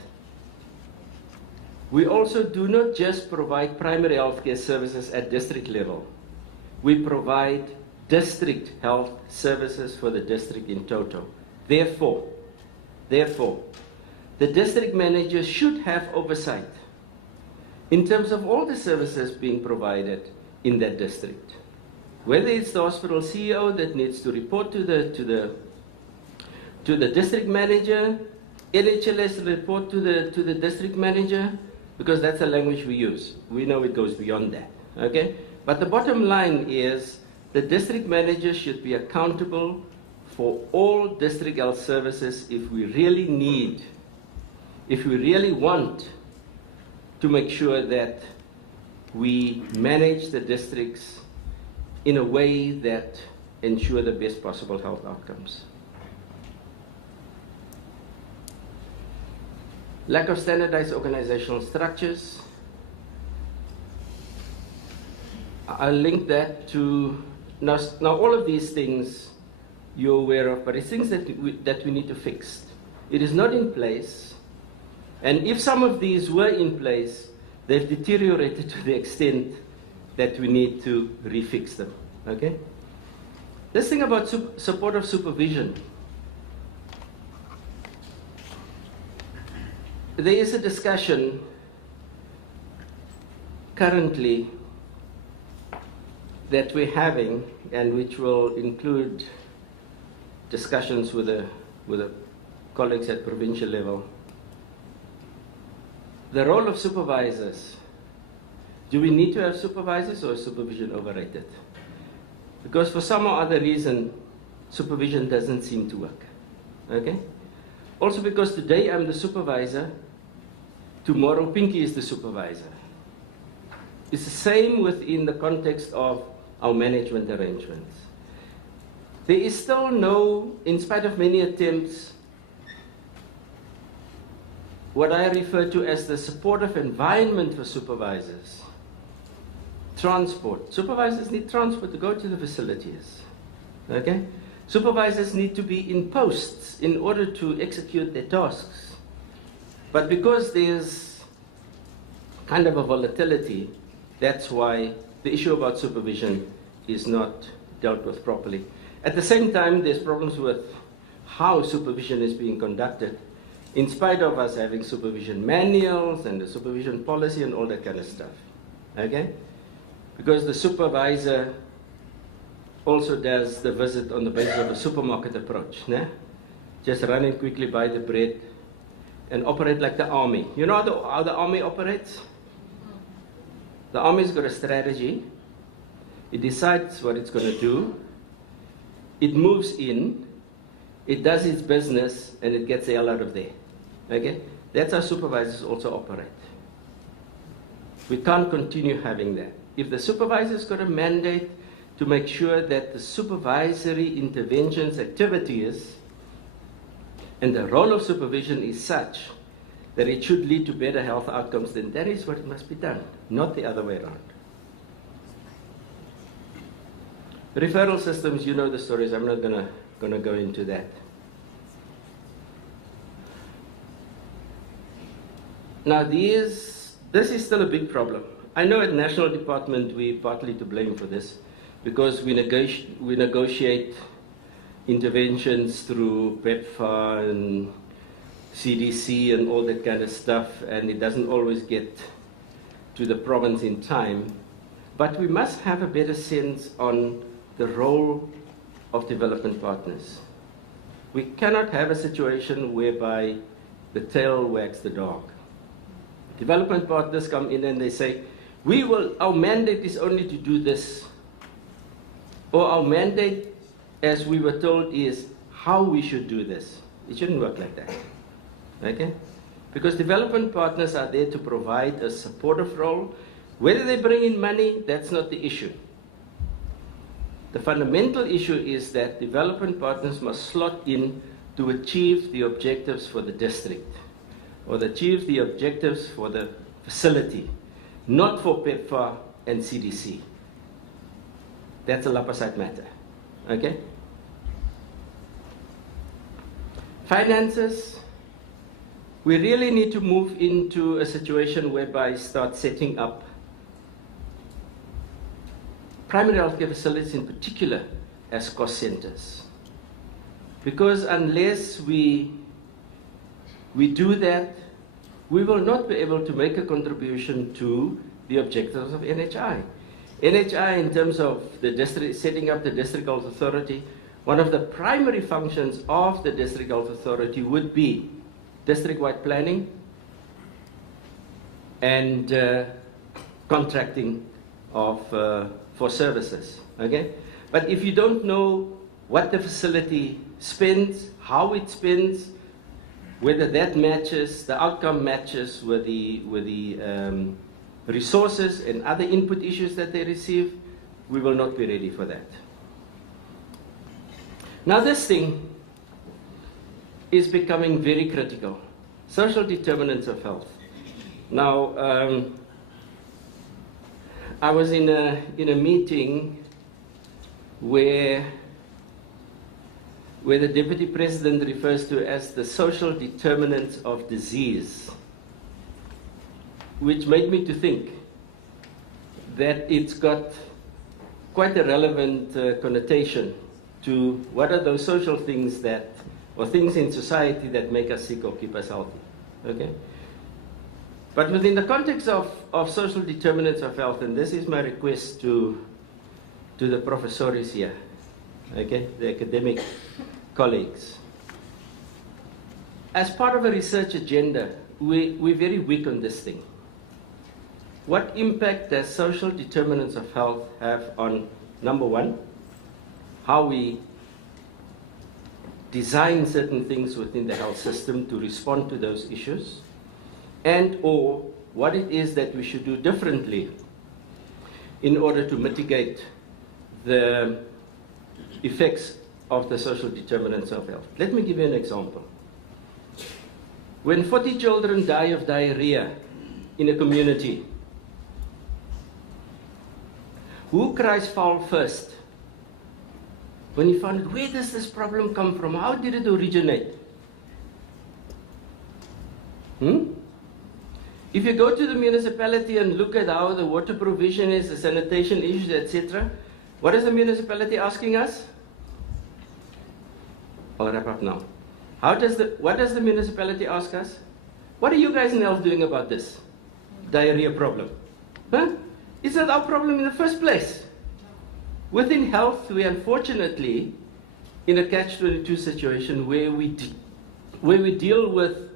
we also do not just provide primary healthcare services at district level. We provide district health services for the district in total. Therefore, the district manager should have oversight in terms of all the services being provided in that district. Whether it's the hospital CEO that needs to report to the district manager, NHLS report to the district manager, because that's the language we use. We know it goes beyond that, okay? But the bottom line is the district manager should be accountable for all district health services if we really want to make sure that we manage the districts in a way that ensure the best possible health outcomes. Lack of standardized organizational structures. I'll link that to, now all of these things you're aware of, but it's things that we need to fix. It is not in place, and if some of these were in place, they've deteriorated to the extent that we need to refix them, okay? This thing about supportive supervision. There is a discussion currently that we're having, and which will include discussions with the colleagues at provincial level. The role of supervisors. Do we need to have supervisors, or is supervision overrated? Because for some or other reason, supervision doesn't seem to work. Okay? Also because today I'm the supervisor, tomorrow Pinky is the supervisor. It's the same within the context of our management arrangements. There is still no, in spite of many attempts, what I refer to as the supportive environment for supervisors. Transport. Supervisors need transport to go to the facilities. Okay? Supervisors need to be in posts in order to execute their tasks. But because there's kind of a volatility, that's why the issue about supervision is not dealt with properly. At the same time, there's problems with how supervision is being conducted, in spite of us having supervision manuals and the supervision policy and all that kind of stuff. Okay? Because the supervisor also does the visit on the basis of a supermarket approach. Né? Just run in quickly, buy the bread, and operate like the army. You know how the army operates? The army's got a strategy. It decides what it's going to do. It moves in. It does its business, and it gets the hell out of there. Okay? That's how supervisors also operate. We can't continue having that. If the supervisor's got a mandate to make sure that the supervisory interventions activities and the role of supervision is such that it should lead to better health outcomes, then that is what must be done, not the other way around. Referral systems, you know the stories. I'm not going to go into that. Now, this is still a big problem. I know at National Department we're partly to blame for this because we negotiate interventions through PEPFAR and CDC and all that kind of stuff, and it doesn't always get to the province in time. But we must have a better sense on the role of development partners. We cannot have a situation whereby the tail wags the dog. Development partners come in and they say, our mandate is only to do this. Or our mandate, as we were told, is how we should do this. It shouldn't work like that. Okay? Because development partners are there to provide a supportive role. Whether they bring in money, that's not the issue. The fundamental issue is that development partners must slot in to achieve the objectives for the district or achieve the objectives for the facility, not for PEPFAR and CDC. That's a Lapasite matter. Okay? Finances. We really need to move into a situation whereby start setting up primary healthcare facilities in particular as cost centers. Because unless we do that, we will not be able to make a contribution to the objectives of NHI. NHI, in terms of the district, setting up the district health authority, one of the primary functions of the district health authority would be district-wide planning and contracting for services. Okay? But if you don't know what the facility spends, how it spends, whether that matches, the outcome matches with the resources and other input issues that they receive, we will not be ready for that. Now this thing is becoming very critical. Social determinants of health. Now, I was in a meeting where the Deputy President refers to as the social determinants of disease, which made me to think that it's got quite a relevant connotation to what are those social things that, or things in society that make us sick or keep us healthy. Okay? But within the context of social determinants of health, and this is my request to the professors here, okay, the academic colleagues. As part of a research agenda, we're very weak on this thing. What impact does social determinants of health have on, number one, how we design certain things within the health system to respond to those issues, and or what it is that we should do differently in order to mitigate the effects of the social determinants of health. Let me give you an example. When 40 children die of diarrhea in a community, who cries foul first? When you find out, where does this problem come from? How did it originate? If you go to the municipality and look at how the water provision is, the sanitation issues, etc., what is the municipality asking us? I'll wrap up now. What does the municipality ask us? What are you guys in health doing about this diarrhea problem? Is that our problem in the first place? Within health, we unfortunately in a catch-22 situation where we deal with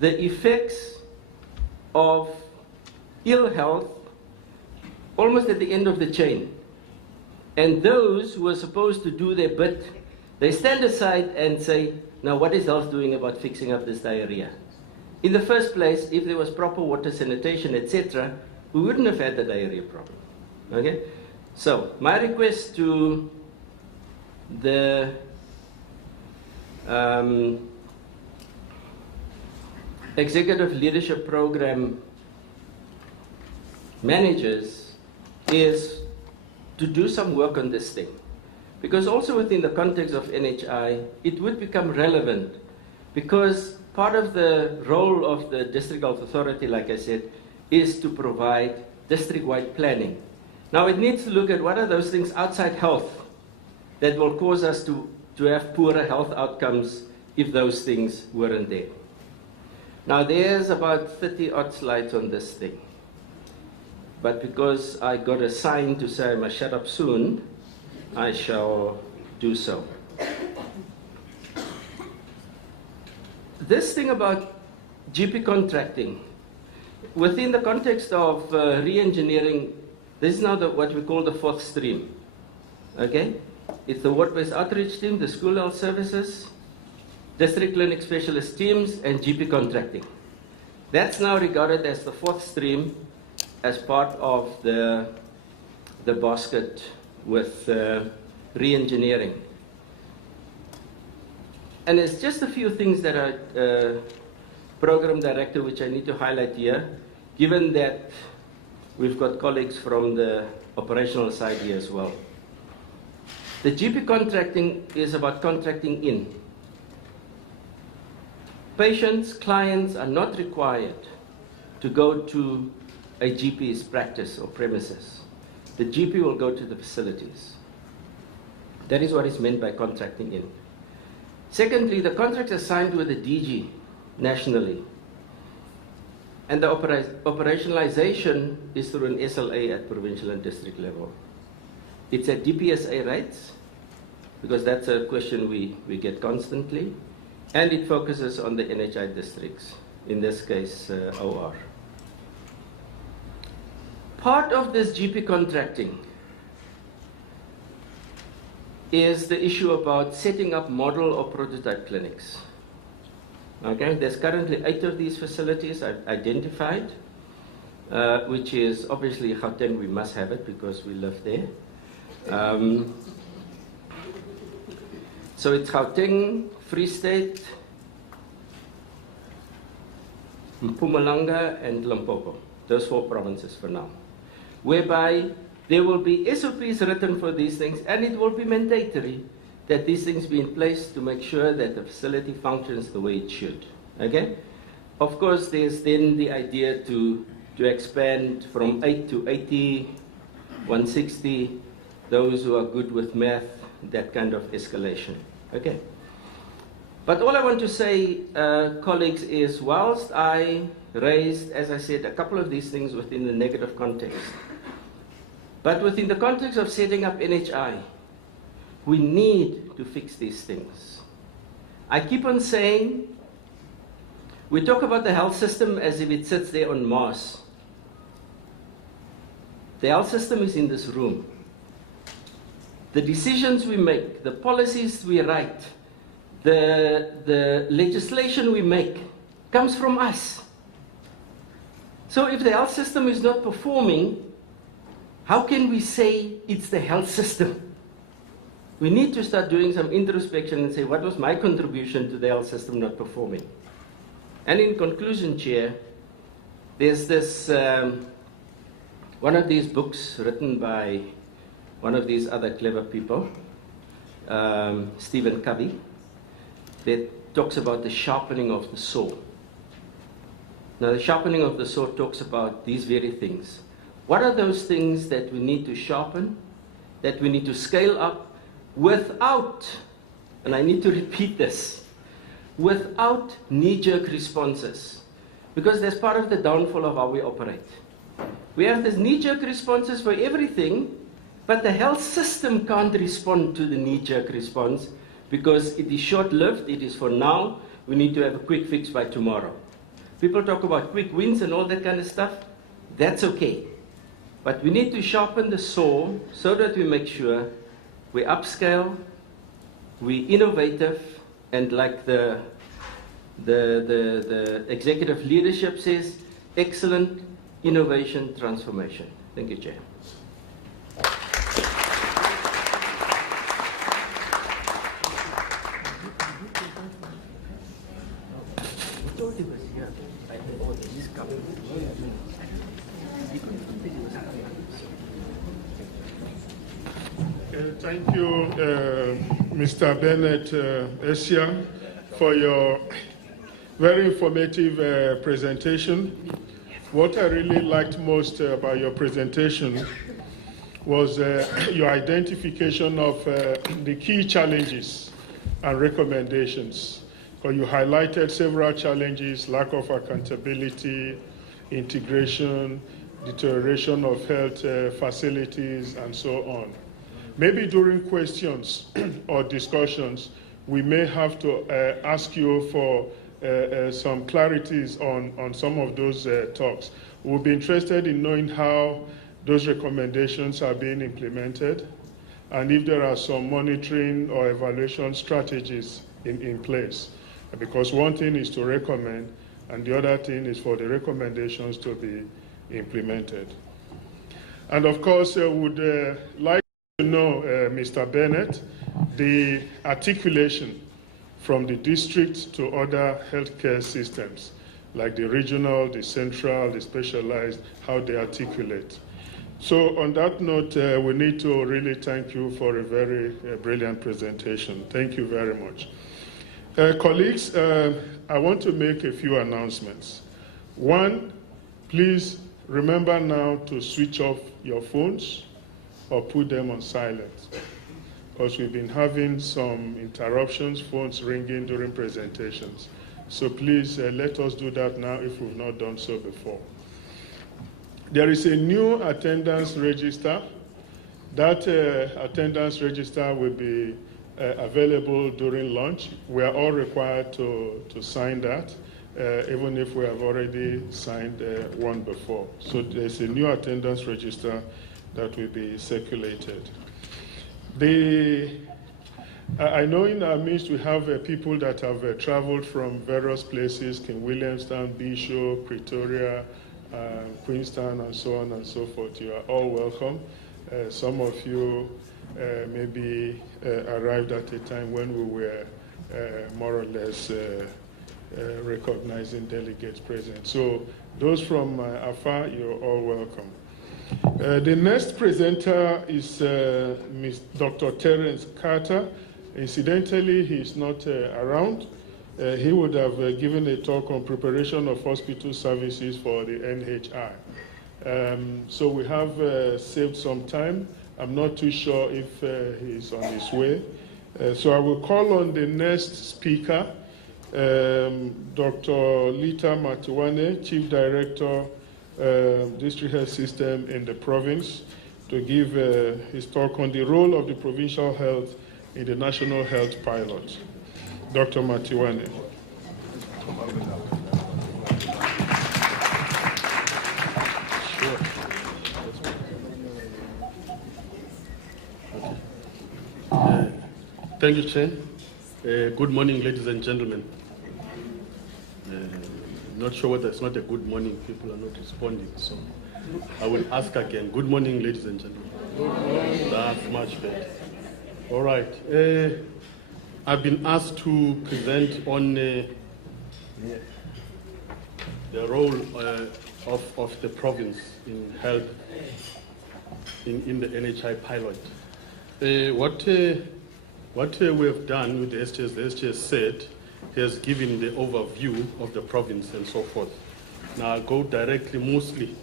the effects of ill health almost at the end of the chain. And those who are supposed to do their bit, they stand aside and say, now what is health doing about fixing up this diarrhea? In the first place, if there was proper water sanitation, etc., we wouldn't have had the diarrhea problem. Okay? So, my request to the executive leadership program managers is to do some work on this thing. Because also within the context of NHI, it would become relevant because part of the role of the District Health Authority, like I said, is to provide district-wide planning. Now it needs to look at what are those things outside health that will cause us to have poorer health outcomes if those things weren't there. Now there's about 30-odd slides on this thing. But because I got a sign to say I must shut up soon, I shall do so. This thing about GP contracting, within the context of re-engineering, this is now what we call the fourth stream. Okay? It's the ward-based outreach team, the school health services, district clinic specialist teams, and GP contracting. That's now regarded as the fourth stream as part of the basket with re-engineering. And there's just a few things that are program director which I need to highlight here, given that we've got colleagues from the operational side here as well. The GP contracting is about contracting in. Patients, clients are not required to go to a GP's practice or premises. The GP will go to the facilities. That is what is meant by contracting in. Secondly, the contracts are signed with the DG nationally. And the operationalization is through an SLA at provincial and district level. It's at DPSA rates, because that's a question we get constantly. And it focuses on the NHI districts, in this case, OR. Part of this GP contracting is the issue about setting up model or prototype clinics. Okay, there's currently 8 of these facilities I've identified, which is obviously Gauteng. We must have it because we live there. So it's Gauteng, Free State, Mpumalanga, and Limpopo. Those 4 provinces for now. Whereby there will be SOPs written for these things, and it will be mandatory that these things be in place to make sure that the facility functions the way it should. Okay? Of course, there's then the idea to expand from 8 to 80, 160, those who are good with math, that kind of escalation. Okay? But all I want to say, colleagues, is whilst I raised, as I said, a couple of these things within the negative context, but within the context of setting up NHI, We need to fix these things. I keep on saying, we talk about the health system as if it sits there on Mars. The health system is in this room. The decisions we make, the policies we write, the legislation we make comes from us. So if the health system is not performing, how can we say it's the health system? We need to start doing some introspection and say, what was my contribution to the health system not performing? And in conclusion, Chair, there's this, one of these books written by one of these other clever people, Stephen Covey, that talks about the sharpening of the saw. Now, the sharpening of the saw talks about these very things. What are those things that we need to sharpen, that we need to scale up without, and I need to repeat this, without knee-jerk responses? Because that's part of the downfall of how we operate. We have these knee-jerk responses for everything, but the health system can't respond to the knee-jerk response because it is short-lived, it is for now, we need to have a quick fix by tomorrow. People talk about quick wins and all that kind of stuff. That's okay. But we need to sharpen the saw so that we make sure we upscale, we innovative, and like the executive leadership says, excellent innovation transformation. Thank you, Chair. Thank you, Mr. Bennett Esia, for your very informative presentation. What I really liked most about your presentation was your identification of the key challenges and recommendations. Because you highlighted several challenges: lack of accountability, integration, deterioration of health facilities, and so on. Maybe during questions or discussions, we may have to ask you for some clarities on some of those talks. We'll be interested in knowing how those recommendations are being implemented, and if there are some monitoring or evaluation strategies in place. Because one thing is to recommend, and the other thing is for the recommendations to be implemented. And of course, I would like to know, Mr. Bennett, the articulation from the district to other healthcare systems, like the regional, the central, the specialized, how they articulate. So on that note, we need to really thank you for a very brilliant presentation. Thank you very much. Colleagues, I want to make a few announcements. One, please remember now to switch off your phones or put them on silent, because we've been having some interruptions, phones ringing during presentations. So please let us do that now if we've not done so before. There is a new attendance register. That attendance register will be available during lunch. We are all required to sign that, even if we have already signed one before. So there's a new attendance register that will be circulated. I know in our midst we have people that have traveled from various places: King Williamstown, Bishop, Pretoria, Queenstown, and so on and so forth. You are all welcome. Some of you maybe arrived at a time when we were more or less recognizing delegates present. So those from afar, you're all welcome. The next presenter is Dr. Terence Carter. Incidentally, he's not around. He would have given a talk on preparation of hospital services for the NHI. So we have saved some time. I'm not too sure if he's on his way. So I will call on the next speaker, Dr. Lita Matiwane, Chief Director, District Health System in the province, to give his talk on the role of the provincial health in the National Health Pilot. Dr. Matiwane. Thank you, Chair. Good morning, ladies and gentlemen. Not sure whether it's not a good morning. People are not responding, so I will ask again. Good morning, ladies and gentlemen. That's much better. All right. I've been asked to present on the role of the province in health in the NHI pilot. What we have done with the SGS said, he has given the overview of the province and so forth. Now I'll go directly mostly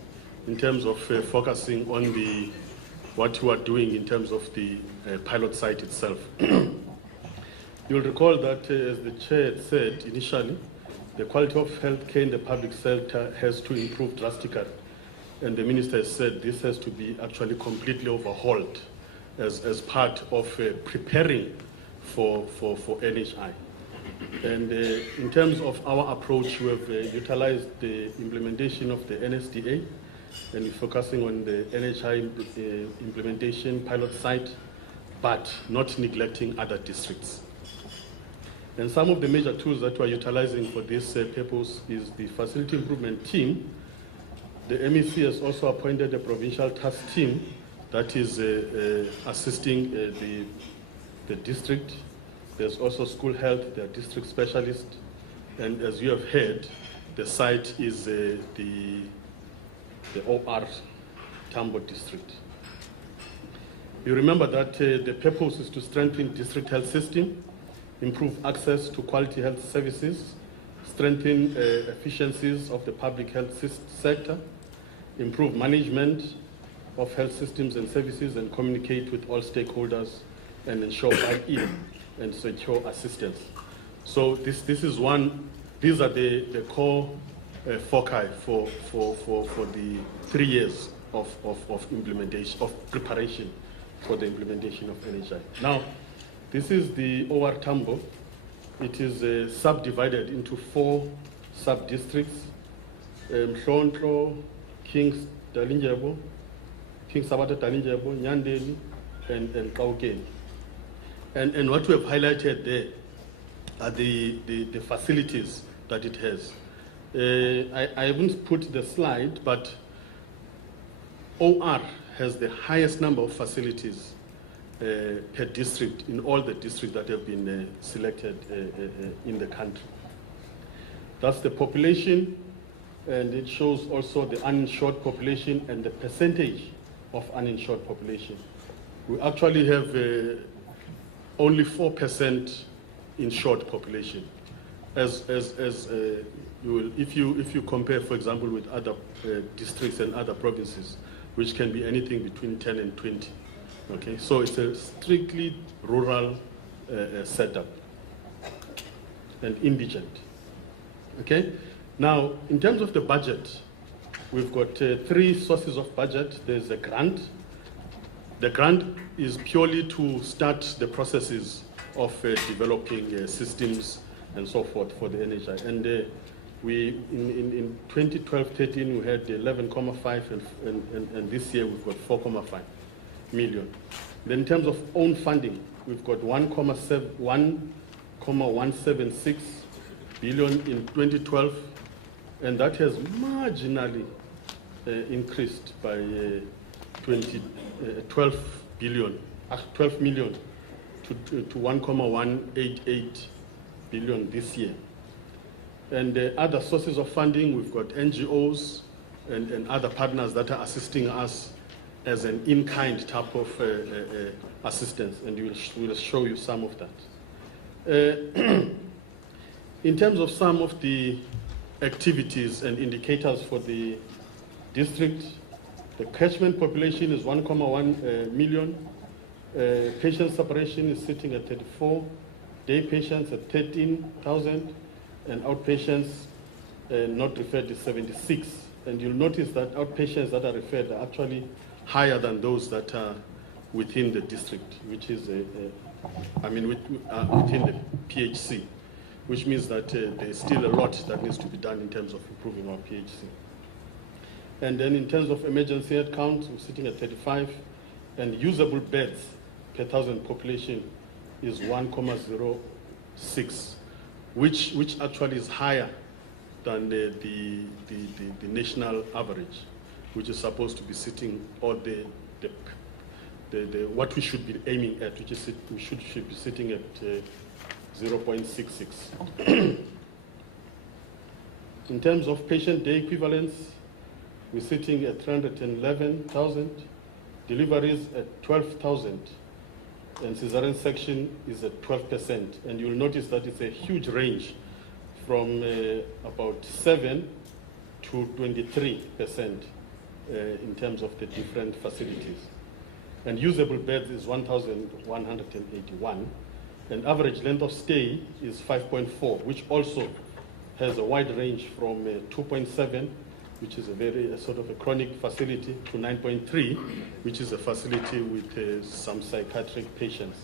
in terms of focusing on what you are doing in terms of the pilot site itself. You'll recall that as the chair had said initially, the quality of health care in the public sector has to improve drastically. And the minister has said this has to be actually completely overhauled as part of preparing for NHI. And in terms of our approach, we have utilized the implementation of the NSDA, and we're focusing on the NHI implementation pilot site, but not neglecting other districts. And some of the major tools that we're utilizing for this purpose is the facility improvement team. The MEC has also appointed a provincial task team that is assisting the district. There's also school health, there are district specialists, and as you have heard, the site is the OR Tambo district. You remember that the purpose is to strengthen district health system, improve access to quality health services, strengthen efficiencies of the public health sector, improve management of health systems and services, and communicate with all stakeholders and ensure buy-in and secure assistance. So these are the core foci for the 3 years of implementation, of preparation for the implementation of NHI. Now, this is the OR Tambo. It is subdivided into 4 sub-districts: Mhlonhlo, Kings Dalindyebo, King Sabata Dalindyebo, Nyandeni, and Gauteng. And what we have highlighted there are the facilities that it has. I haven't put the slide, but OR has the highest number of facilities per district in all the districts that have been selected in the country. That's the population, and it shows also the uninsured population and the percentage of uninsured population. We actually have only 4% insured population. If you compare, for example, with other districts and other provinces, which can be anything between 10 and 20. Okay, so it's a strictly rural setup and indigent. Okay, now in terms of the budget, we've got 3 sources of budget. There's a grant. The grant is purely to start the processes of developing systems and so forth for the NHI. And in 2012-13 we had 11.5, and this year we've got 4.5 million. Then in terms of own funding, we've got 1.176 billion in 2012, and that has marginally increased by 12 million to 1.188 billion this year. And other sources of funding, we've got NGOs and other partners that are assisting us as an in-kind type of assistance, and we'll show you some of that. In terms of some of the activities and indicators for the district, the catchment population is 1.1 million. Patient separation is sitting at 34, day patients at 13,000, and outpatients not referred is 76. And you'll notice that outpatients that are referred are actually higher than those that are within the district, which is I mean, within the PHC, which means that there's still a lot that needs to be done in terms of improving our PHC. And then in terms of emergency head count, we're sitting at 35, and usable beds per 1,000 population is 1.06, which actually is higher than the national average, which is supposed to be sitting, or what we should be aiming at, which is we should be sitting at 0.66. In terms of patient day equivalence, we're sitting at 311,000, deliveries at 12,000, and cesarean section is at 12%. And you'll notice that it's a huge range from about 7 to 23% in terms of the different facilities. And usable beds is 1,181, and average length of stay is 5.4, which also has a wide range from 2.7, which is a very sort of a chronic facility, to 9.3, which is a facility with some psychiatric patients.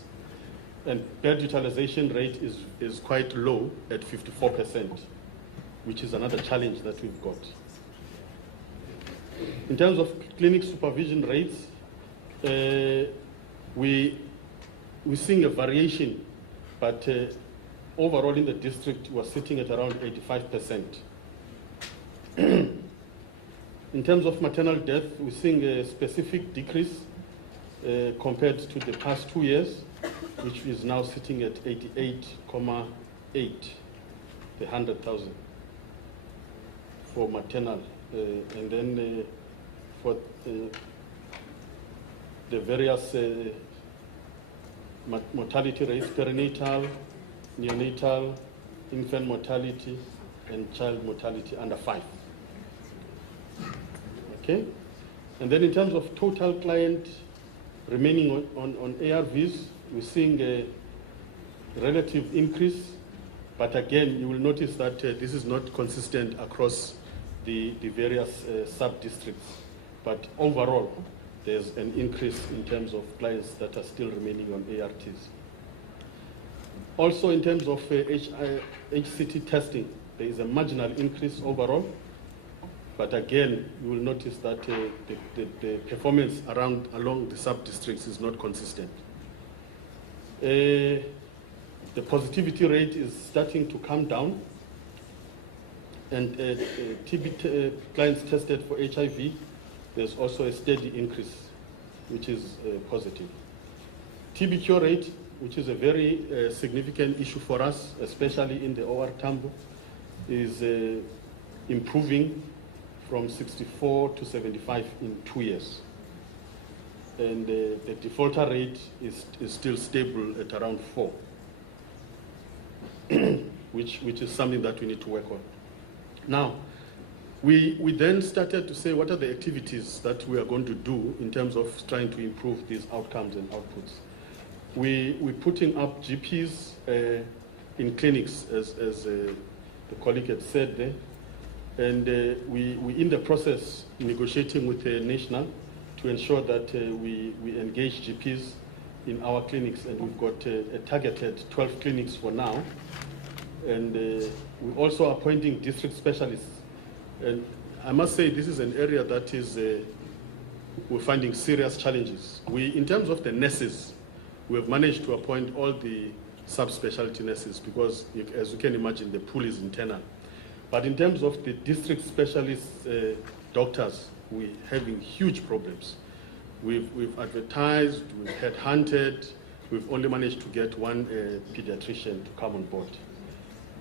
And bed utilization rate is quite low at 54%, which is another challenge that we've got. In terms of clinic supervision rates, we're seeing a variation, but overall in the district, we're sitting at around 85%. In terms of maternal death, we're seeing a specific decrease compared to the past 2 years, which is now sitting at 88.8 per 100,000 for maternal. And then for the various mortality rates, perinatal, neonatal, infant mortality, and child mortality under 5. Okay? And then in terms of total client remaining on ARVs, we're seeing a relative increase, but again, you will notice that this is not consistent across the various sub-districts. But overall, there's an increase in terms of clients that are still remaining on ARTs. Also, in terms of HCT testing, there is a marginal increase overall. But again, you will notice that the performance along the sub-districts is not consistent. The positivity rate is starting to come down. And TB clients tested for HIV, there's also a steady increase, which is positive. TB cure rate, which is a very significant issue for us, especially in the OR Tambo, is improving from 64 to 75 in 2 years. And the defaulter rate is still stable at around 4, which is something that we need to work on. Now, we then started to say, what are the activities that we are going to do in terms of trying to improve these outcomes and outputs? We're putting up GPs in clinics, as the colleague had said there. And we're in the process negotiating with the national to ensure that we engage GPs in our clinics, and we've got a targeted 12 clinics for now. And we're also appointing district specialists. And I must say this is an area that is we're finding serious challenges. In terms of the nurses, we have managed to appoint all the subspecialty nurses because, as you can imagine, the pool is internal. But in terms of the district specialist doctors, we're having huge problems. We've advertised, we've headhunted, we've only managed to get one pediatrician to come on board.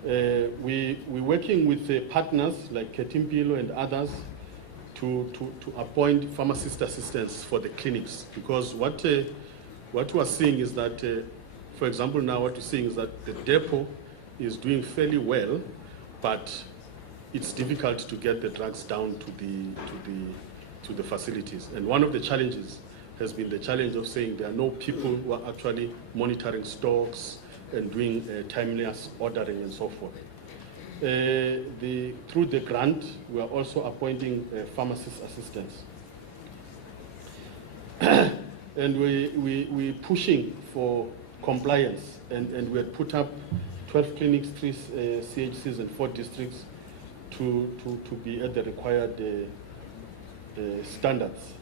We're working with partners like Ketimpilo and others to appoint pharmacist assistants for the clinics, because what we're seeing is that, for example, now what we're seeing is that the depot is doing fairly well, but it's difficult to get the drugs down to the facilities. And one of the challenges has been the challenge of saying there are no people who are actually monitoring stocks and doing timeless ordering and so forth. Through the grant, we are also appointing pharmacist assistants. And we're pushing for compliance, and we had put up 12 clinics, 3 CHCs, and 4 districts to be at the required standards.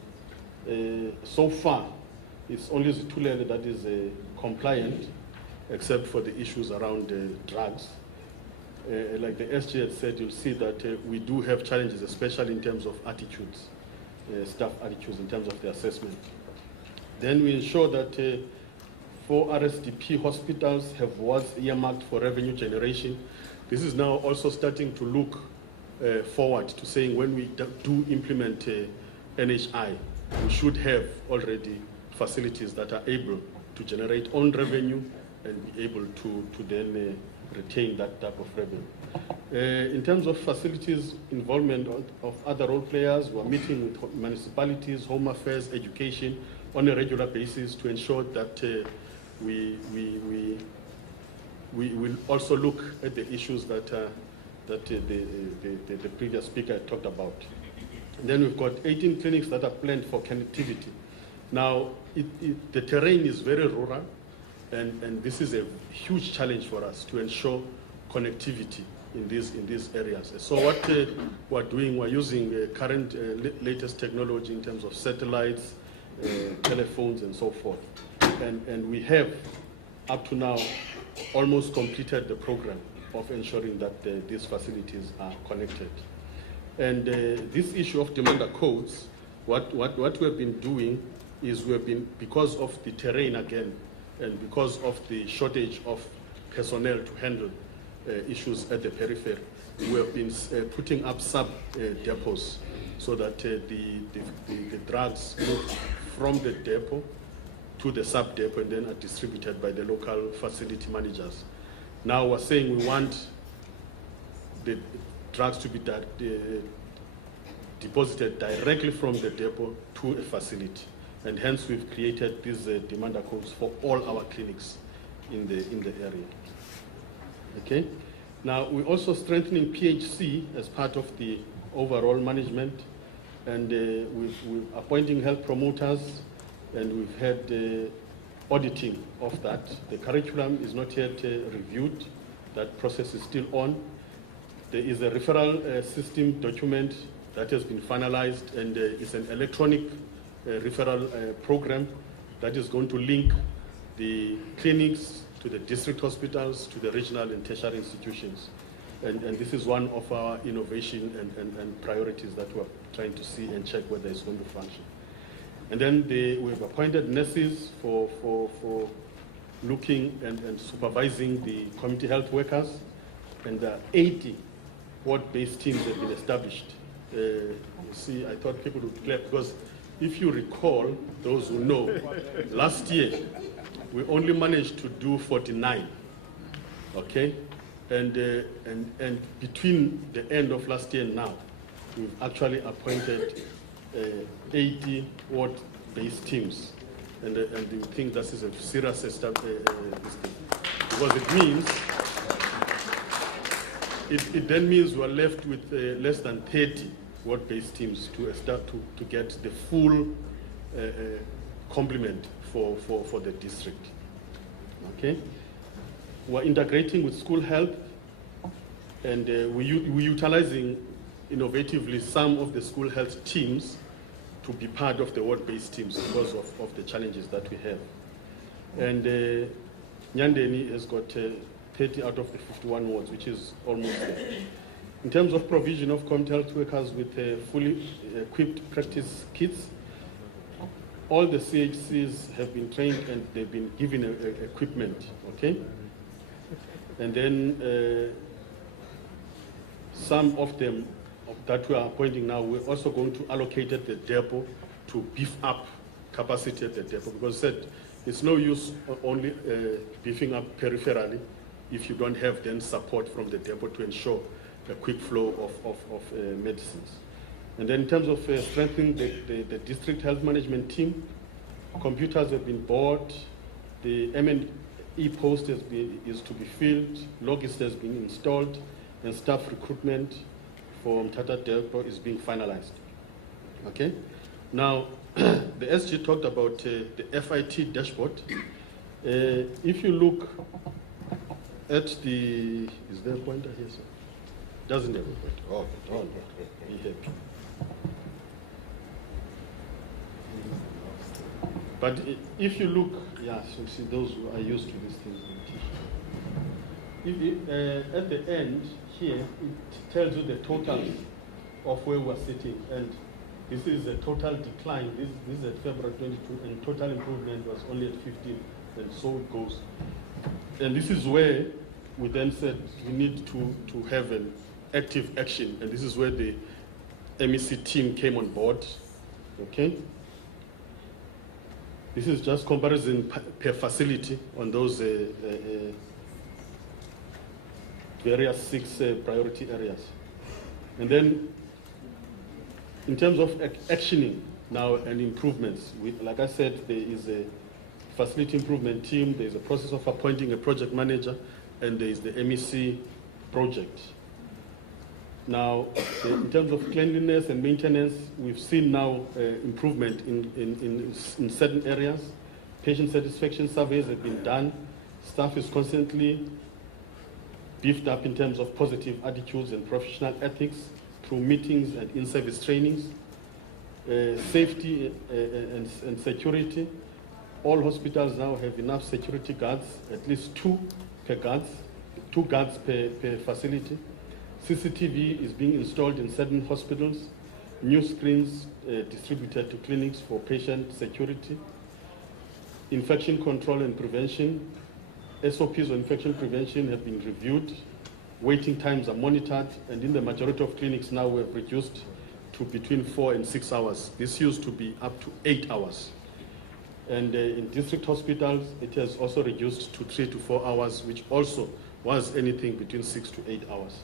So far, it's only Zitulele that is compliant, except for the issues around drugs. Like the SG had said, you'll see that we do have challenges, especially in terms of attitudes, staff attitudes in terms of the assessment. Then we ensure that 4 RSDP hospitals have wards earmarked for revenue generation. This is now also starting to look forward to saying when we do implement NHI, we should have already facilities that are able to generate own revenue and be able to then retain that type of revenue. In terms of facilities involvement of other role players, we're meeting with municipalities, home affairs, education on a regular basis to ensure that we will also look at the issues that the previous speaker talked about. And then we've got 18 clinics that are planned for connectivity. Now, the terrain is very rural, and this is a huge challenge for us to ensure connectivity in these areas. So what we're doing, we're using current latest technology in terms of satellites, telephones, and so forth. And we have, up to now, almost completed the program of ensuring that these facilities are connected. And this issue of demander codes, what we have been doing is because of the terrain again, and because of the shortage of personnel to handle issues at the periphery, we have been putting up sub-depots so that the drugs move from the depot to the sub-depot and then are distributed by the local facility managers. Now we're saying we want the drugs to be deposited directly from the depot to a facility. And hence we've created these demander codes for all our clinics in the area. Okay? Now we're also strengthening PHC as part of the overall management, and we're appointing health promoters, and we've had auditing of that. The curriculum is not yet reviewed. That process is still on. There is a referral system document that has been finalized, and it's an electronic referral program that is going to link the clinics to the district hospitals, to the regional and tertiary institutions. And this is one of our innovation and priorities that we're trying to see and check whether it's going to function. And then we've appointed nurses for looking and supervising the community health workers, and 80 ward-based teams have been established. You see, I thought people would clap, because if you recall, those who know, last year we only managed to do 49, okay? And between the end of last year and now, we've actually appointed 80 ward-based teams, and we think this is a serious mistake, because it then means we're left with less than 30 ward-based teams to get the full complement for the district. Okay, we're integrating with school health, and we're utilizing innovatively some of the school health teams to be part of the ward-based teams because of the challenges that we have. And Nyandeni has got 30 out of the 51 wards, which is almost there. In terms of provision of community health workers with fully equipped practice kits, all the CHCs have been trained and they've been given equipment, okay? And then some of them that we are appointing now, we're also going to allocate at the depot to beef up capacity at the depot, because it's no use only beefing up peripherally if you don't have then support from the depot to ensure a quick flow of medicines. And then in terms of strengthening the district health management team, computers have been bought, the M&E post is to be filled, logist has been installed, and staff recruitment for Mthatha Depot is being finalized. Okay? Now, the SG talked about the FIT dashboard. If you look at the, is there a pointer here, sir? Doesn't have a pointer. Oh, don't be happy. But if you look, yeah, so see those who are used to these things. If you, at the end here, it tells you the total of where we're sitting, and this is a total decline. This is at February 22, and total improvement was only at 15, and so it goes. And this is where we then said we need to have an active action, and this is where the MEC team came on board. Okay. This is just comparison per facility on those various 6 priority areas. And then in terms of actioning now and improvements, like I said, there is a facility improvement team, there is a process of appointing a project manager, and there is the MEC project. Now, in terms of cleanliness and maintenance, we've seen now improvement in certain areas. Patient satisfaction surveys have been done. Staff is constantly beefed up in terms of positive attitudes and professional ethics through meetings and in-service trainings. Safety and security. All hospitals now have enough security guards, at least 2 guards per facility. CCTV is being installed in certain hospitals. New screens distributed to clinics for patient security. Infection control and prevention. SOPs on infection prevention have been reviewed. Waiting times are monitored, and in the majority of clinics now we have reduced to between 4 and 6 hours. This used to be up to 8 hours. And in district hospitals, it has also reduced to 3 to 4 hours, which also was anything between 6 to 8 hours.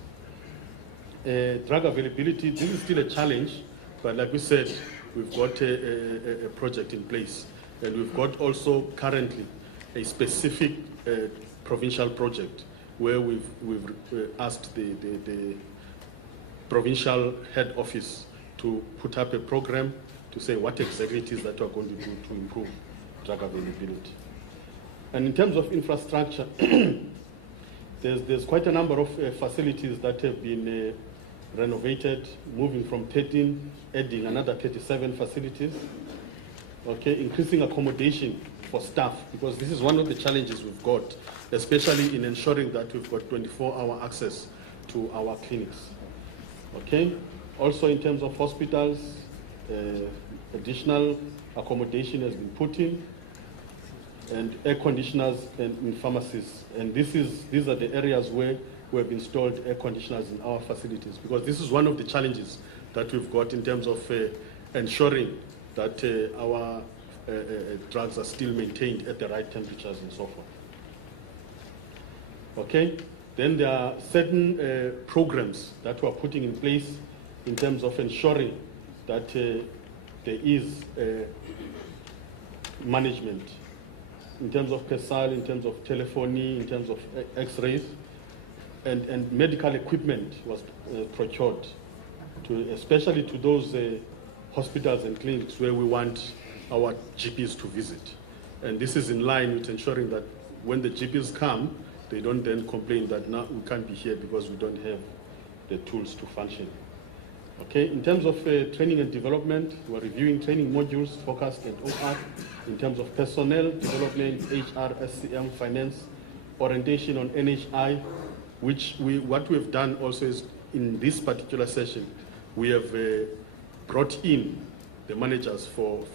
Drug availability, this is still a challenge, but like we said, we've got a project in place. And we've got also currently a specific provincial project where we've asked the provincial head office to put up a program to say what exactly it is that we're going to do to improve drug availability. And in terms of infrastructure, there's quite a number of facilities that have been renovated, moving from 13, adding another 37 facilities. Okay, increasing accommodation for staff, because this is one of the challenges we've got, especially in ensuring that we've got 24-hour access to our clinics. Okay, also in terms of hospitals, additional accommodation has been put in, and air conditioners in pharmacies. And these are the areas where we have installed air conditioners in our facilities, because this is one of the challenges that we've got in terms of ensuring that our drugs are still maintained at the right temperatures and so forth. Okay, then there are certain programs that we're putting in place in terms of ensuring that there is management in terms of PESAL, in terms of telephony, in terms of x-rays, and medical equipment was procured, especially to those hospitals and clinics where we want our GPs to visit. And this is in line with ensuring that when the GPs come, they don't then complain that now we can't be here because we don't have the tools to function. Okay, in terms of training and development, we're reviewing training modules focused at OR in terms of personnel, development, HR, SCM, finance, orientation on NHI, what we've done also is in this particular session, we have brought in the managers for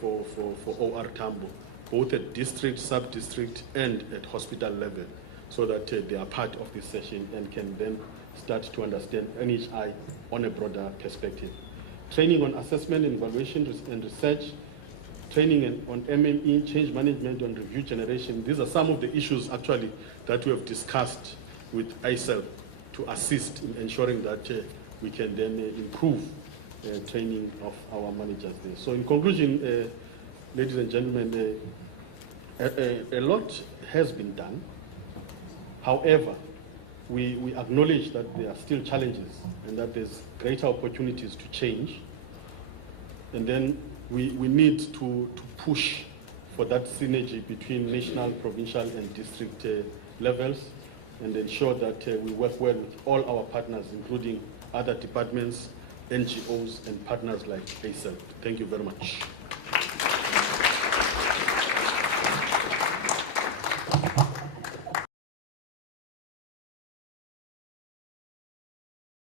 OR Tambo, both at district, sub-district, and at hospital level, so that they are part of this session and can then start to understand NHI on a broader perspective. Training on assessment and evaluation and research, training on MME, change management and review generation. These are some of the issues actually that we have discussed with ICEL to assist in ensuring that we can then improve training of our managers there. So in conclusion, ladies and gentlemen, a lot has been done. However, we acknowledge that there are still challenges and that there's greater opportunities to change. And then we need to push for that synergy between national, provincial, and district levels, and ensure that we work well with all our partners, including other departments, NGOs, and partners like ASEL. Thank you very much.